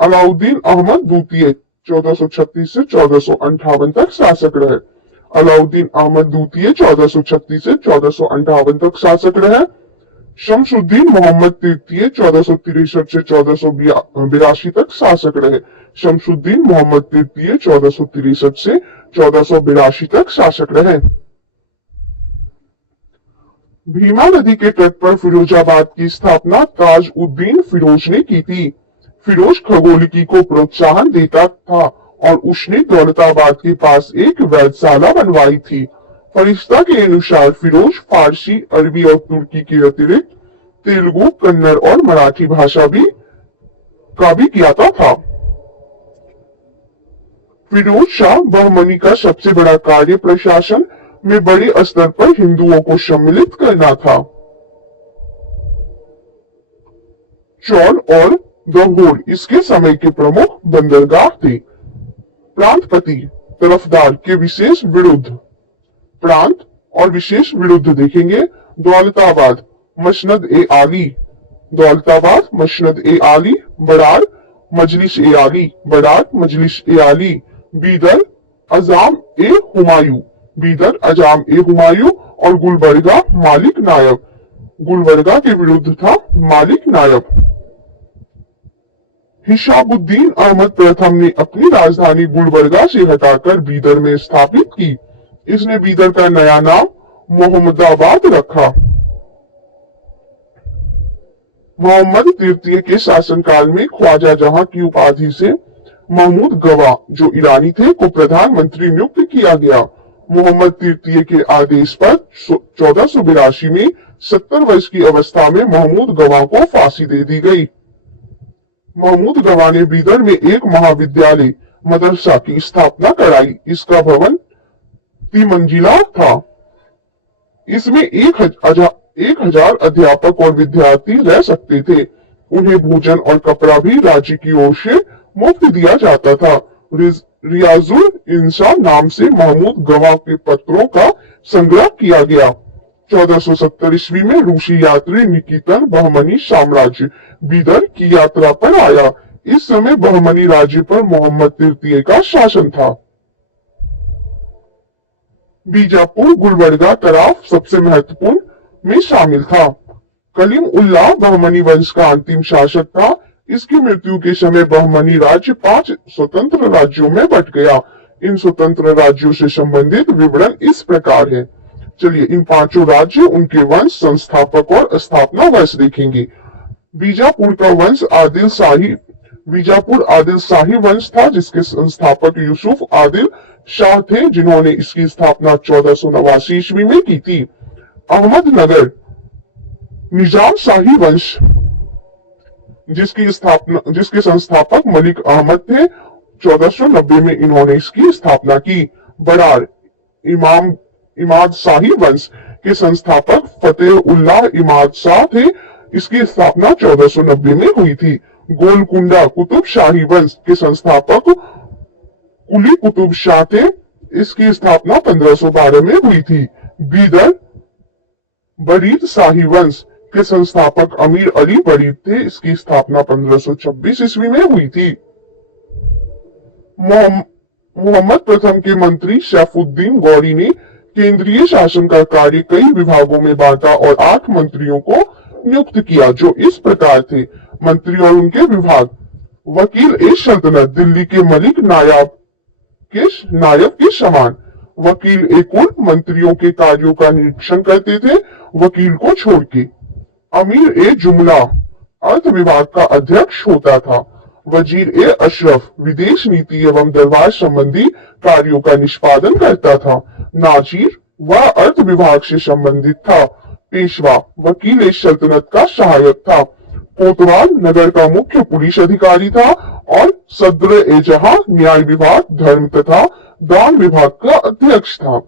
अलाउद्दीन अहमद द्वितीय 1436 से 1458 तक शासक रहे। अलाउद्दीन अहमद द्वितीय 1436 से 1458 तक शासक रहे। शमसुद्दीन मोहम्मद तृतीय 1463 से 1482 तक शासक रहे। शमसुद्दीन मोहम्मद तृतीय 1463 से 1482 तक शासक रहे। भीमा नदी के तट पर फिरोजाबाद की स्थापना ताज उद्दीन फिरोज ने की थी। फिरोज खगोलिकी को प्रोत्साहन देता था और उसने दौलताबाद के पास एक वैधशाला बनवाई थी। फरिश्ता के अनुसार फिरोज फारसी, अरबी और तुर्की के अतिरिक्त तेलुगु, कन्नड़ और मराठी भाषा भी ज्ञाता था। फिरोज शाह बहमनी का सबसे बड़ा कार्य प्रशासन में बड़े स्तर पर हिंदुओं को सम्मिलित करना था। चौल और गंगोर इसके समय के प्रमुख बंदरगाह थे। प्रांतपति तरफदार के विशेष विरुद्ध, प्रांत और विशेष विरुद्ध देखेंगे। दौलताबाद मसनद ए आली, दौलताबाद मसनद ए आली, बड़ार मजलिस ए आली, बड़ार मजलिस ए आली, बीदर अजाम ए हुमायूं, बीदर अजाम ए हुमायूं और गुलबर्गा मालिक नायब, गुलबर्गा के विरुद्ध था मालिक नायब। हिशाबुद्दीन अहमद प्रथम ने अपनी राजधानी गुलबर्गा से हटाकर बीदर में स्थापित की। इसने बीदर का नया नाम मोहम्मदाबाद रखा। मोहम्मद तृतीय के शासनकाल में ख्वाजा जहां की उपाधि से महमूद गवा, जो ईरानी थे, को प्रधानमंत्री नियुक्त किया गया। मोहम्मद तृतीय के आदेश पर 1482 में 70 वर्ष की अवस्था में महमूद गवा को फांसी दे दी गई। महमूद गवा ने बीदर में एक महाविद्यालय मदरसा की स्थापना कराई। इसका भवन 3 मंजिला था। इसमें 1000 अध्यापक और विद्यार्थी रह सकते थे। उन्हें भोजन और कपड़ा भी राज्य की ओर से मुफ्त दिया जाता था। रियाजुल इंसान नाम से महमूद गवा के पत्रों का संग्रह किया गया। 1470 ईस्वी में रूसी यात्री निकितन बहमनी साम्राज्य बीदर की यात्रा पर आया। इस समय बहमनी राज्य पर मोहम्मद तृतीय का शासन था। बीजापुर गुलबर्गा तराफ सबसे महत्वपूर्ण में शामिल था। कलीम उल्लाह बहमनी वंश का अंतिम शासक था। इसकी मृत्यु के समय बहमनी राज्य 5 स्वतंत्र राज्यों में बंट गया। इन स्वतंत्र राज्यों से संबंधित विवरण इस प्रकार है। चलिए इन 5 राज्य, उनके वंश, संस्थापक और स्थापना वर्ष देखेंगे। बीजापुर का वंश बीजापुर आदिल शाही वंश था, जिसके संस्थापक यूसुफ आदिल शाह थे, जिन्होंने इसकी स्थापना 1489 ईस्वी में की थी। अहमदनगर निजाम शाही वंश, जिसके संस्थापक मलिक अहमद थे, 1490 में इन्होंने इसकी स्थापना की। बड़ार इमाद शाही वंश के संस्थापक फतेह उल्लाह इमाद शाह थे। इसकी स्थापना 1490 में हुई थी। गोलकुंडा कुतुब शाही वंश के संस्थापक कुली कुतुब शाह थे। इसकी स्थापना 1512 में हुई थी। बीदर बरीद शाही वंश के संस्थापक अमीर अली बरीद थे। इसकी स्थापना 1526 ईस्वी में हुई थी। मोहम्मद प्रथम के मंत्री सैफुद्दीन गौरी ने केंद्रीय शासन का कार्य कई विभागों में बांटा और 8 मंत्रियों को नियुक्त किया, जो इस प्रकार थे। मंत्री और उनके विभाग: वकील ए सल्तनत दिल्ली के मलिक नायब के समान। वकील ए कुल मंत्रियों के कार्यों का निरीक्षण करते थे, वकील को छोड़ के। अमीर ए जुमला अर्थ विभाग का अध्यक्ष होता था। वजीर ए अशरफ विदेश नीति एवं दरबार संबंधी कार्यों का निष्पादन करता था। नाजीर वह अर्थ विभाग से संबंधित था। पेशवा वकील ए सल्तनत का सहायक था। कोतवाल नगर का मुख्य पुलिस अधिकारी था और सद्र ए जहां न्याय विभाग, धर्म तथा दान विभाग का अध्यक्ष था।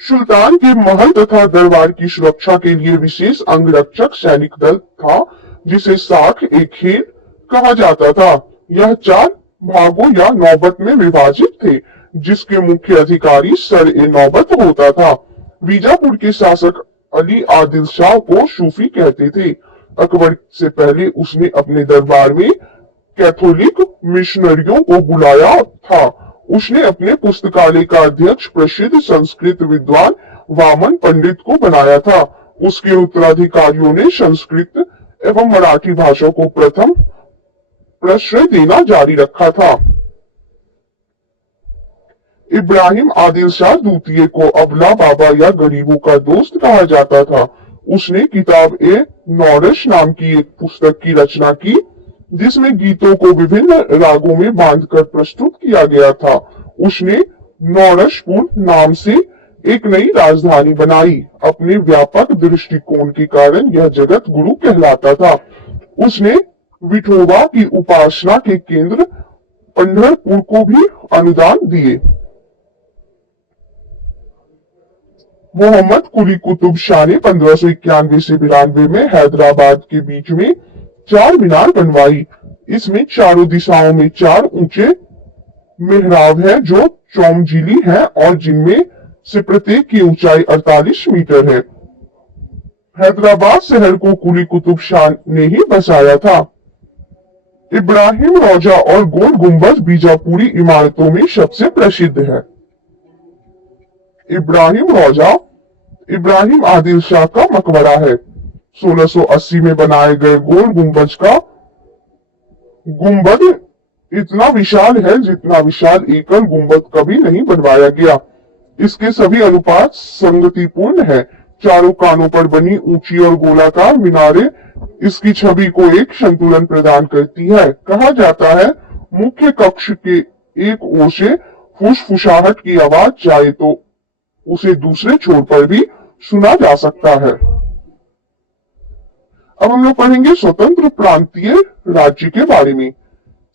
सुल्तान के महल तथा दरबार की सुरक्षा के लिए विशेष अंगरक्षक सैनिक दल था, जिसे साख ए खेल कहा जाता था। यह 4 भागों या नौबत में विभाजित थे, जिसके मुख्य अधिकारी सर ए नौबत होता था। बीजापुर के शासक अली आदिल शाह को सूफी कहते थे। अकबर से पहले उसने अपने दरबार में कैथोलिक मिशनरियों को बुलाया था। उसने अपने पुस्तकालय का अध्यक्ष प्रसिद्ध संस्कृत विद्वान वामन पंडित को बनाया था। उसके उत्तराधिकारियों ने संस्कृत एवं मराठी भाषा को प्रथम प्रश्रय देना जारी रखा था। इब्राहिम आदिल शाह द्वितीय को अबला बाबा या गरीबों का दोस्त कहा जाता था। उसने किताब ए नौरश नाम की एक पुस्तक की रचना की, जिसमें गीतों को विभिन्न रागों में बांधकर प्रस्तुत किया गया था। उसने नौरशपुर नाम से एक नई राजधानी बनाई। अपने व्यापक दृष्टिकोण के कारण यह जगत गुरु कहलाता था। उसने विठोबा की उपासना के केंद्र पंढरपुर को भी अनुदान दिए। मोहम्मद कुली कुतुब शाह ने 1591 से 92 में हैदराबाद के बीच में 4 मीनार बनवाई। इसमें चारों दिशाओं में 4 ऊंचे मेहराब हैं जो चौमजिली हैं और जिनमें से प्रत्येक की ऊंचाई 48 मीटर है। हैदराबाद शहर को कुली कुतुब शाह ने ही बसाया था। इब्राहिम रोजा और गोल गुंबज बीजापुरी इमारतों में सबसे प्रसिद्ध है। इब्राहिम रोजा इब्राहिम आदिल शाह का मकबरा है। 1680 में बनाए गए गोल गुंबज का गुंबद इतना विशाल है जितना विशाल एकल गुंबद कभी नहीं बनवाया गया। इसके सभी अनुपात संगतिपूर्ण है। चारों कानों पर बनी ऊंची और गोलाकार मीनारें इसकी छवि को एक संतुलन प्रदान करती है। कहा जाता है मुख्य कक्ष के एक ओर से फुसफुसाहट की आवाज जाए तो उसे दूसरे छोर पर भी सुना जा सकता है। अब हम लोग पढ़ेंगे स्वतंत्र प्रांतीय राज्य के बारे में।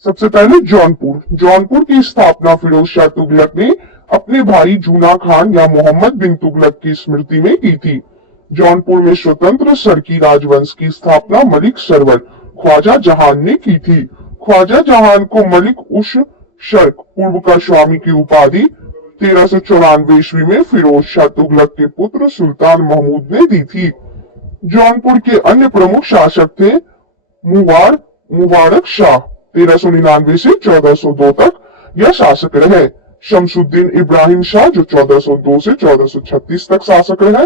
सबसे पहले जौनपुर। जौनपुर की स्थापना फिरोज शाह तुगलक ने अपने भाई जूना खान या मोहम्मद बिन तुगलक की स्मृति में की थी। जौनपुर में स्वतंत्र सरकी राजवंश की स्थापना मलिक सरवर ख्वाजा जहान ने की थी। ख्वाजा जहान को मलिक उश शर्क पूर्व का स्वामी की उपाधि 1394 ईस्वी में फिरोज शाह तुगलक के पुत्र सुल्तान महमूद ने दी थी। जौनपुर के अन्य प्रमुख शासक थे मुबारक शाह 1399 से 1402 तक यह शासक रहे। शमसुद्दीन इब्राहिम शाह जो 1402 से 1436 तक शासक रहे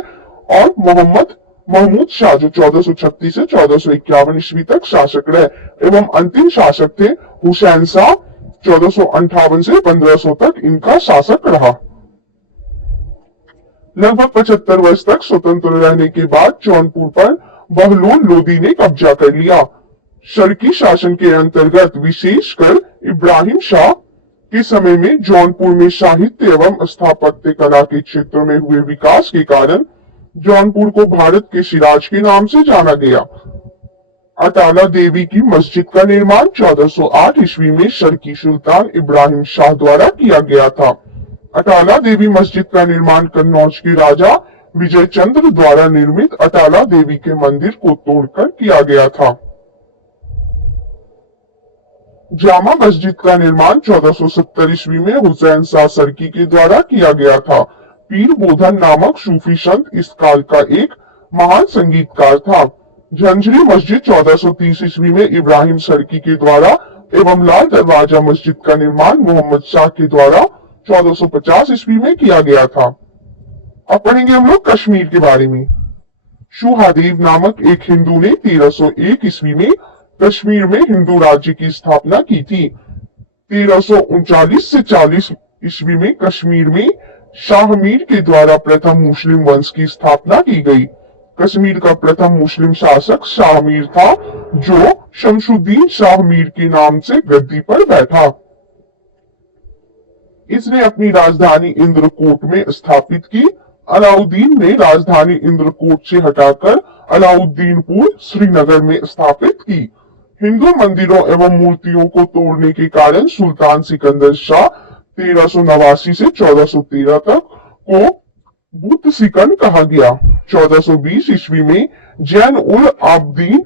और मोहम्मद महमूद शाह जो 1436 से 1451 ईस्वी तक शासक रहे एवं अंतिम शासक थे हुसैन शाह 1458 से 1500 तक इनका शासक रहा। लगभग 75 वर्ष तक स्वतंत्र रहने के बाद जौनपुर पर बहलोल लोदी ने कब्जा कर लिया। शर्की शासन के अंतर्गत विशेषकर इब्राहिम शाह के समय में जौनपुर में साहित्य एवं स्थापत्य कला के क्षेत्र में हुए विकास के कारण जौनपुर को भारत के सिराज के नाम से जाना गया। अटाला देवी की मस्जिद का निर्माण 1408 ईस्वी में शर्की सुल्तान इब्राहिम शाह द्वारा किया गया था। अटाला देवी मस्जिद का निर्माण कन्नौज के राजा विजय चंद्र द्वारा निर्मित अटाला देवी के मंदिर को तोड़कर किया गया था। जामा मस्जिद का निर्माण 1470 ईस्वी में हुसैन शाह सरकी के द्वारा किया गया था। पीर बोधन नामक सूफी संत इस काल का एक महान संगीतकार था। झंझरी मस्जिद 1430 ईस्वी में इब्राहिम सरकी के द्वारा एवं लाल दरवाजा मस्जिद का निर्माण मोहम्मद शाह के द्वारा 1450 ईस्वी में किया गया था। अब पढ़ेंगे हम लोग कश्मीर के बारे में। शुहादेव नामक एक हिंदू ने 1301 ईस्वी में कश्मीर में हिंदू राज्य की स्थापना की थी। 1339 से 40 ईस्वी में कश्मीर में शाहमीर के द्वारा प्रथम मुस्लिम वंश की स्थापना की गई। कश्मीर का प्रथम मुस्लिम शासक शाहमीर था जो शमसुद्दीन शाहमीर के नाम से गद्दी पर बैठा। इसने अपनी राजधानी इंद्रकोट में स्थापित की। अलाउद्दीन ने राजधानी इंद्रकोट से हटाकर अलाउद्दीनपुर श्रीनगर में स्थापित की। हिंदू मंदिरों एवं मूर्तियों को तोड़ने के कारण सुल्तान सिकंदर शाह 1389 से 1413 तक को बुत सिकन कहा गया। 1420 ईस्वी में जैन उल आबदीन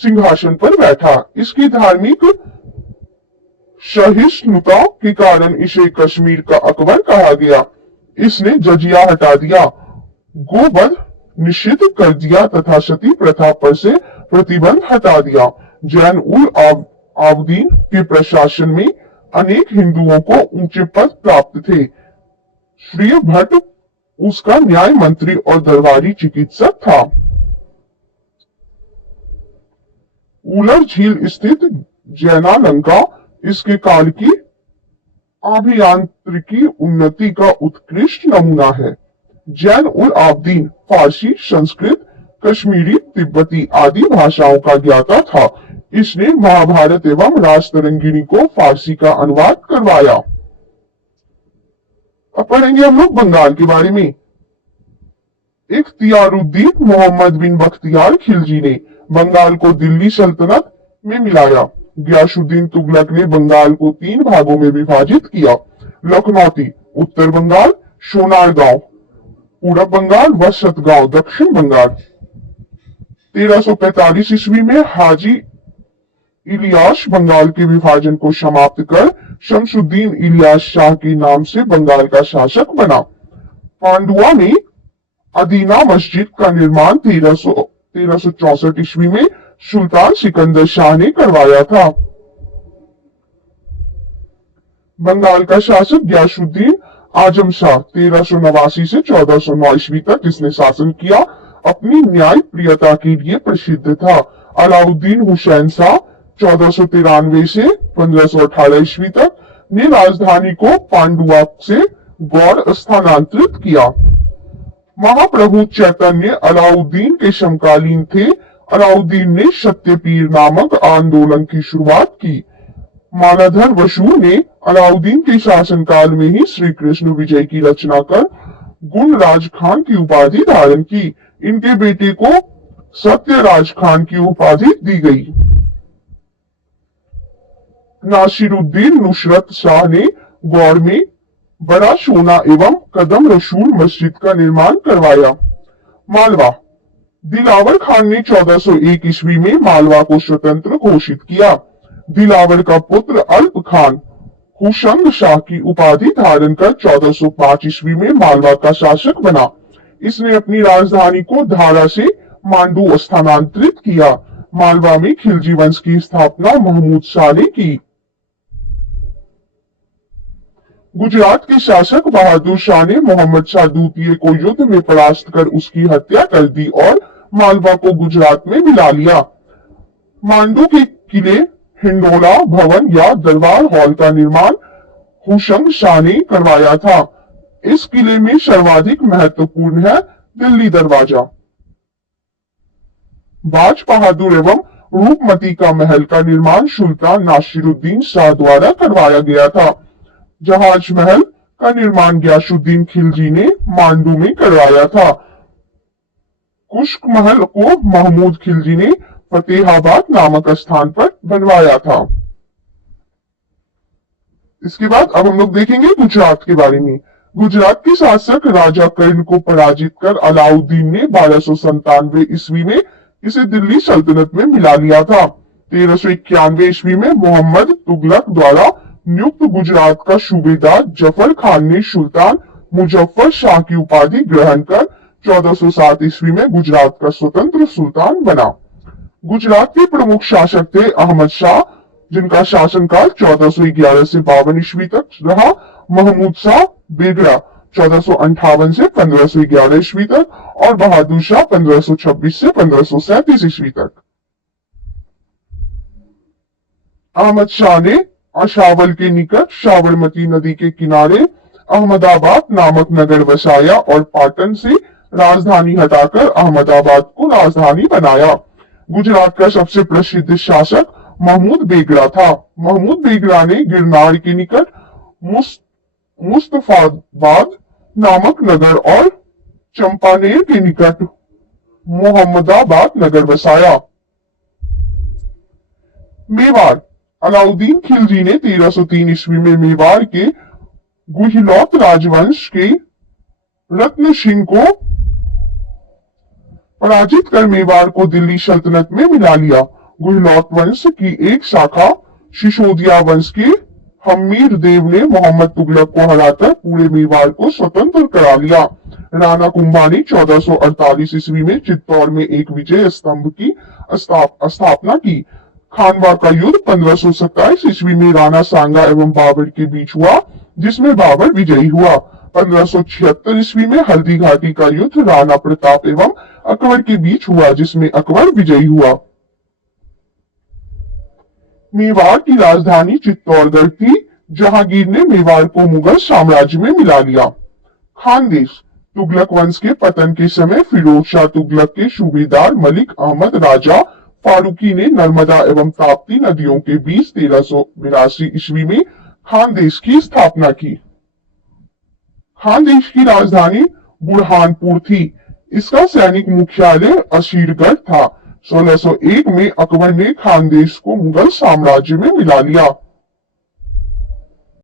सिंहासन पर बैठा। इसकी धार्मिक सहिष्णुता के कारण इसे कश्मीर का अकबर कहा गया। इसने जजिया हटा दिया, गोवध निषिद्ध कर दिया तथा सती प्रथा पर से प्रतिबंध हटा दिया। जैन उल आबदीन के प्रशासन में अनेक हिंदुओं को ऊंचे पद प्राप्त थे। श्री भट्ट उसका न्याय मंत्री और दरबारी चिकित्सक था। उलर झील स्थित जैनालंका इसके काल की अभियांत्रिकी उन्नति का उत्कृष्ट नमूना है। जैन उल आबदीन फारसी, संस्कृत, कश्मीरी, तिब्बती आदि भाषाओं का ज्ञाता था। इसने महाभारत एवं राजतरंगिणी को फारसी का अनुवाद करवाया। अब पढ़ेंगे हम लोग बंगाल के बारे में। इख्तियारुद्दीन मोहम्मद बिन बख्तियार खिलजी ने बंगाल को दिल्ली सल्तनत में मिलाया। गियासुद्दीन तुगलक ने बंगाल को 3 भागों में विभाजित किया। लखनौती उत्तर बंगाल, सोनारगांव पूरब बंगाल व सतगांव दक्षिण बंगाल। 1345 ईस्वी में हाजी इलियास बंगाल के विभाजन को समाप्त कर शमसुद्दीन इलियास शाह के नाम से बंगाल का शासक बना। पांडुआ में अदीना मस्जिद का निर्माण 1364 ईस्वी में सुल्तान सिकंदर शाह ने करवाया था। बंगाल का शासक गियासुद्दीन आजम शाह 1389 से 1409 ईस्वी तक इसने शासन किया। अपनी न्याय प्रियता के लिए प्रसिद्ध था। अलाउद्दीन हुसैन शाह 1493 से 1518 ईस्वी तक ने राजधानी को पांडुआ से गौड़ स्थानांतरित किया। महाप्रभु चैतन्य अलाउद्दीन के समकालीन थे। अलाउद्दीन ने सत्यपीर नामक आंदोलन की शुरुआत की। मालाधर वसु ने अलाउद्दीन के शासनकाल में ही श्री कृष्ण विजय की रचना कर गुणराज खान की उपाधि धारण की। इनके बेटे को सत्यराज खान की उपाधि दी गई। नासिरुद्दीन नुसरत शाह ने गौड़ में बड़ा सोना एवं कदम रसूल मस्जिद का निर्माण करवाया। मालवा दिलावर खान ने 1401 ईस्वी में मालवा को स्वतंत्र घोषित किया। दिलावर का पुत्र अल्प खान हुशंग शाह की उपाधि धारण कर 1405 ईस्वी में मालवा का शासक बना। इसने अपनी राजधानी को धारा से मांडू स्थानांतरित किया। मालवा में खिलजी वंश की स्थापना महमूद शाह ने की। गुजरात के शासक बहादुर शाह ने मोहम्मद शाह द्वितीय को युद्ध में परास्त कर उसकी हत्या कर दी और मालवा को गुजरात में मिला लिया। मांडू के किले हिंडोला भवन या दरबार हॉल का निर्माण हुशंग शाह ने करवाया था। इस किले में सर्वाधिक महत्वपूर्ण है दिल्ली दरवाजा। बाज बहादुर एवं रूपमती का महल का निर्माण सुल्तान नासिरुद्दीन शाह द्वारा करवाया गया था। जहाज महल का निर्माण गियासुद्दीन खिलजी ने मांडू में करवाया था। कुश्क महल को महमूद खिलजी ने फतेहाबाद नामक स्थान पर बनवाया था। इसके बाद अब हम लोग देखेंगे गुजरात के बारे में। गुजरात के शासक राजा कर्ण को पराजित कर अलाउद्दीन ने 1297 ईस्वी में इसे दिल्ली सल्तनत में मिला लिया था। 1391 ईस्वी में मोहम्मद तुगलक द्वारा नियुक्त गुजरात का सूबेदार जफर खान ने सुल्तान मुजफ्फर शाह की उपाधि ग्रहण कर 1407 ईस्वी में गुजरात का स्वतंत्र सुल्तान बना। गुजरात के प्रमुख शासक थे अहमद शाह, जिनका शासनकाल 1411 से 52 ईस्वी तक रहा। महमूद शाह बेगड़ा 1458 से 1511 ईस्वी तक और बहादुर शाह 1526 से 1537 ईस्वी तक। अहमद शाह ने अशावल के निकट साबरमती नदी के किनारे अहमदाबाद नामक नगर बसाया और पाटन से राजधानी हटाकर अहमदाबाद को राजधानी बनाया। गुजरात का सबसे प्रसिद्ध शासक महमूद बेगड़ा था। महमूद बेगड़ा ने गिरनार के निकट मुस्तफाबाद नामक नगर और चंपानेर के निकट मोहम्मदाबाद नगर बसाया। मेवाड़ अलाउद्दीन खिलजी ने 1303 ईस्वी में मेवाड़ के गुहिलौत राजवंश के रत्न सिंह को पराजित कर मेवाड़ को दिल्ली सल्तनत में मिला लिया। गुहिलौत वंश की एक शाखा सिसोदिया वंश के हमीर देव ने मोहम्मद तुगलक को हराकर पूरे मेवाड़ को स्वतंत्र करा लिया। राणा कुंभा ने 1448 ईस्वी में चित्तौड़ में एक विजय स्तंभ की स्थापना की। खानवा का युद्ध 1527 ईस्वी में राणा सांगा एवं बाबर के बीच हुआ, जिसमें बाबर विजयी हुआ। 1576 ईस्वी में हल्दी घाटी का युद्ध राणा प्रताप एवं अकबर के बीच हुआ, जिसमें अकबर विजयी हुआ। मेवाड़ की राजधानी चित्तौड़गढ़ थी। जहांगीर ने मेवाड़ को मुगल साम्राज्य में मिला लिया। खानदेश। तुगलक वंश के पतन के समय फिरोज शाह तुगलक के सूबेदार मलिक अहमद राजा फारूकी ने नर्मदा एवं ताप्ती नदियों के बीच 1382 ईस्वी में खानदेश की स्थापना की। खानदेश की राजधानी बुरहानपुर थी। इसका सैनिक मुख्यालय अशीरगढ़ था। 1601 में अकबर ने खानदेश को मुगल साम्राज्य में मिला लिया।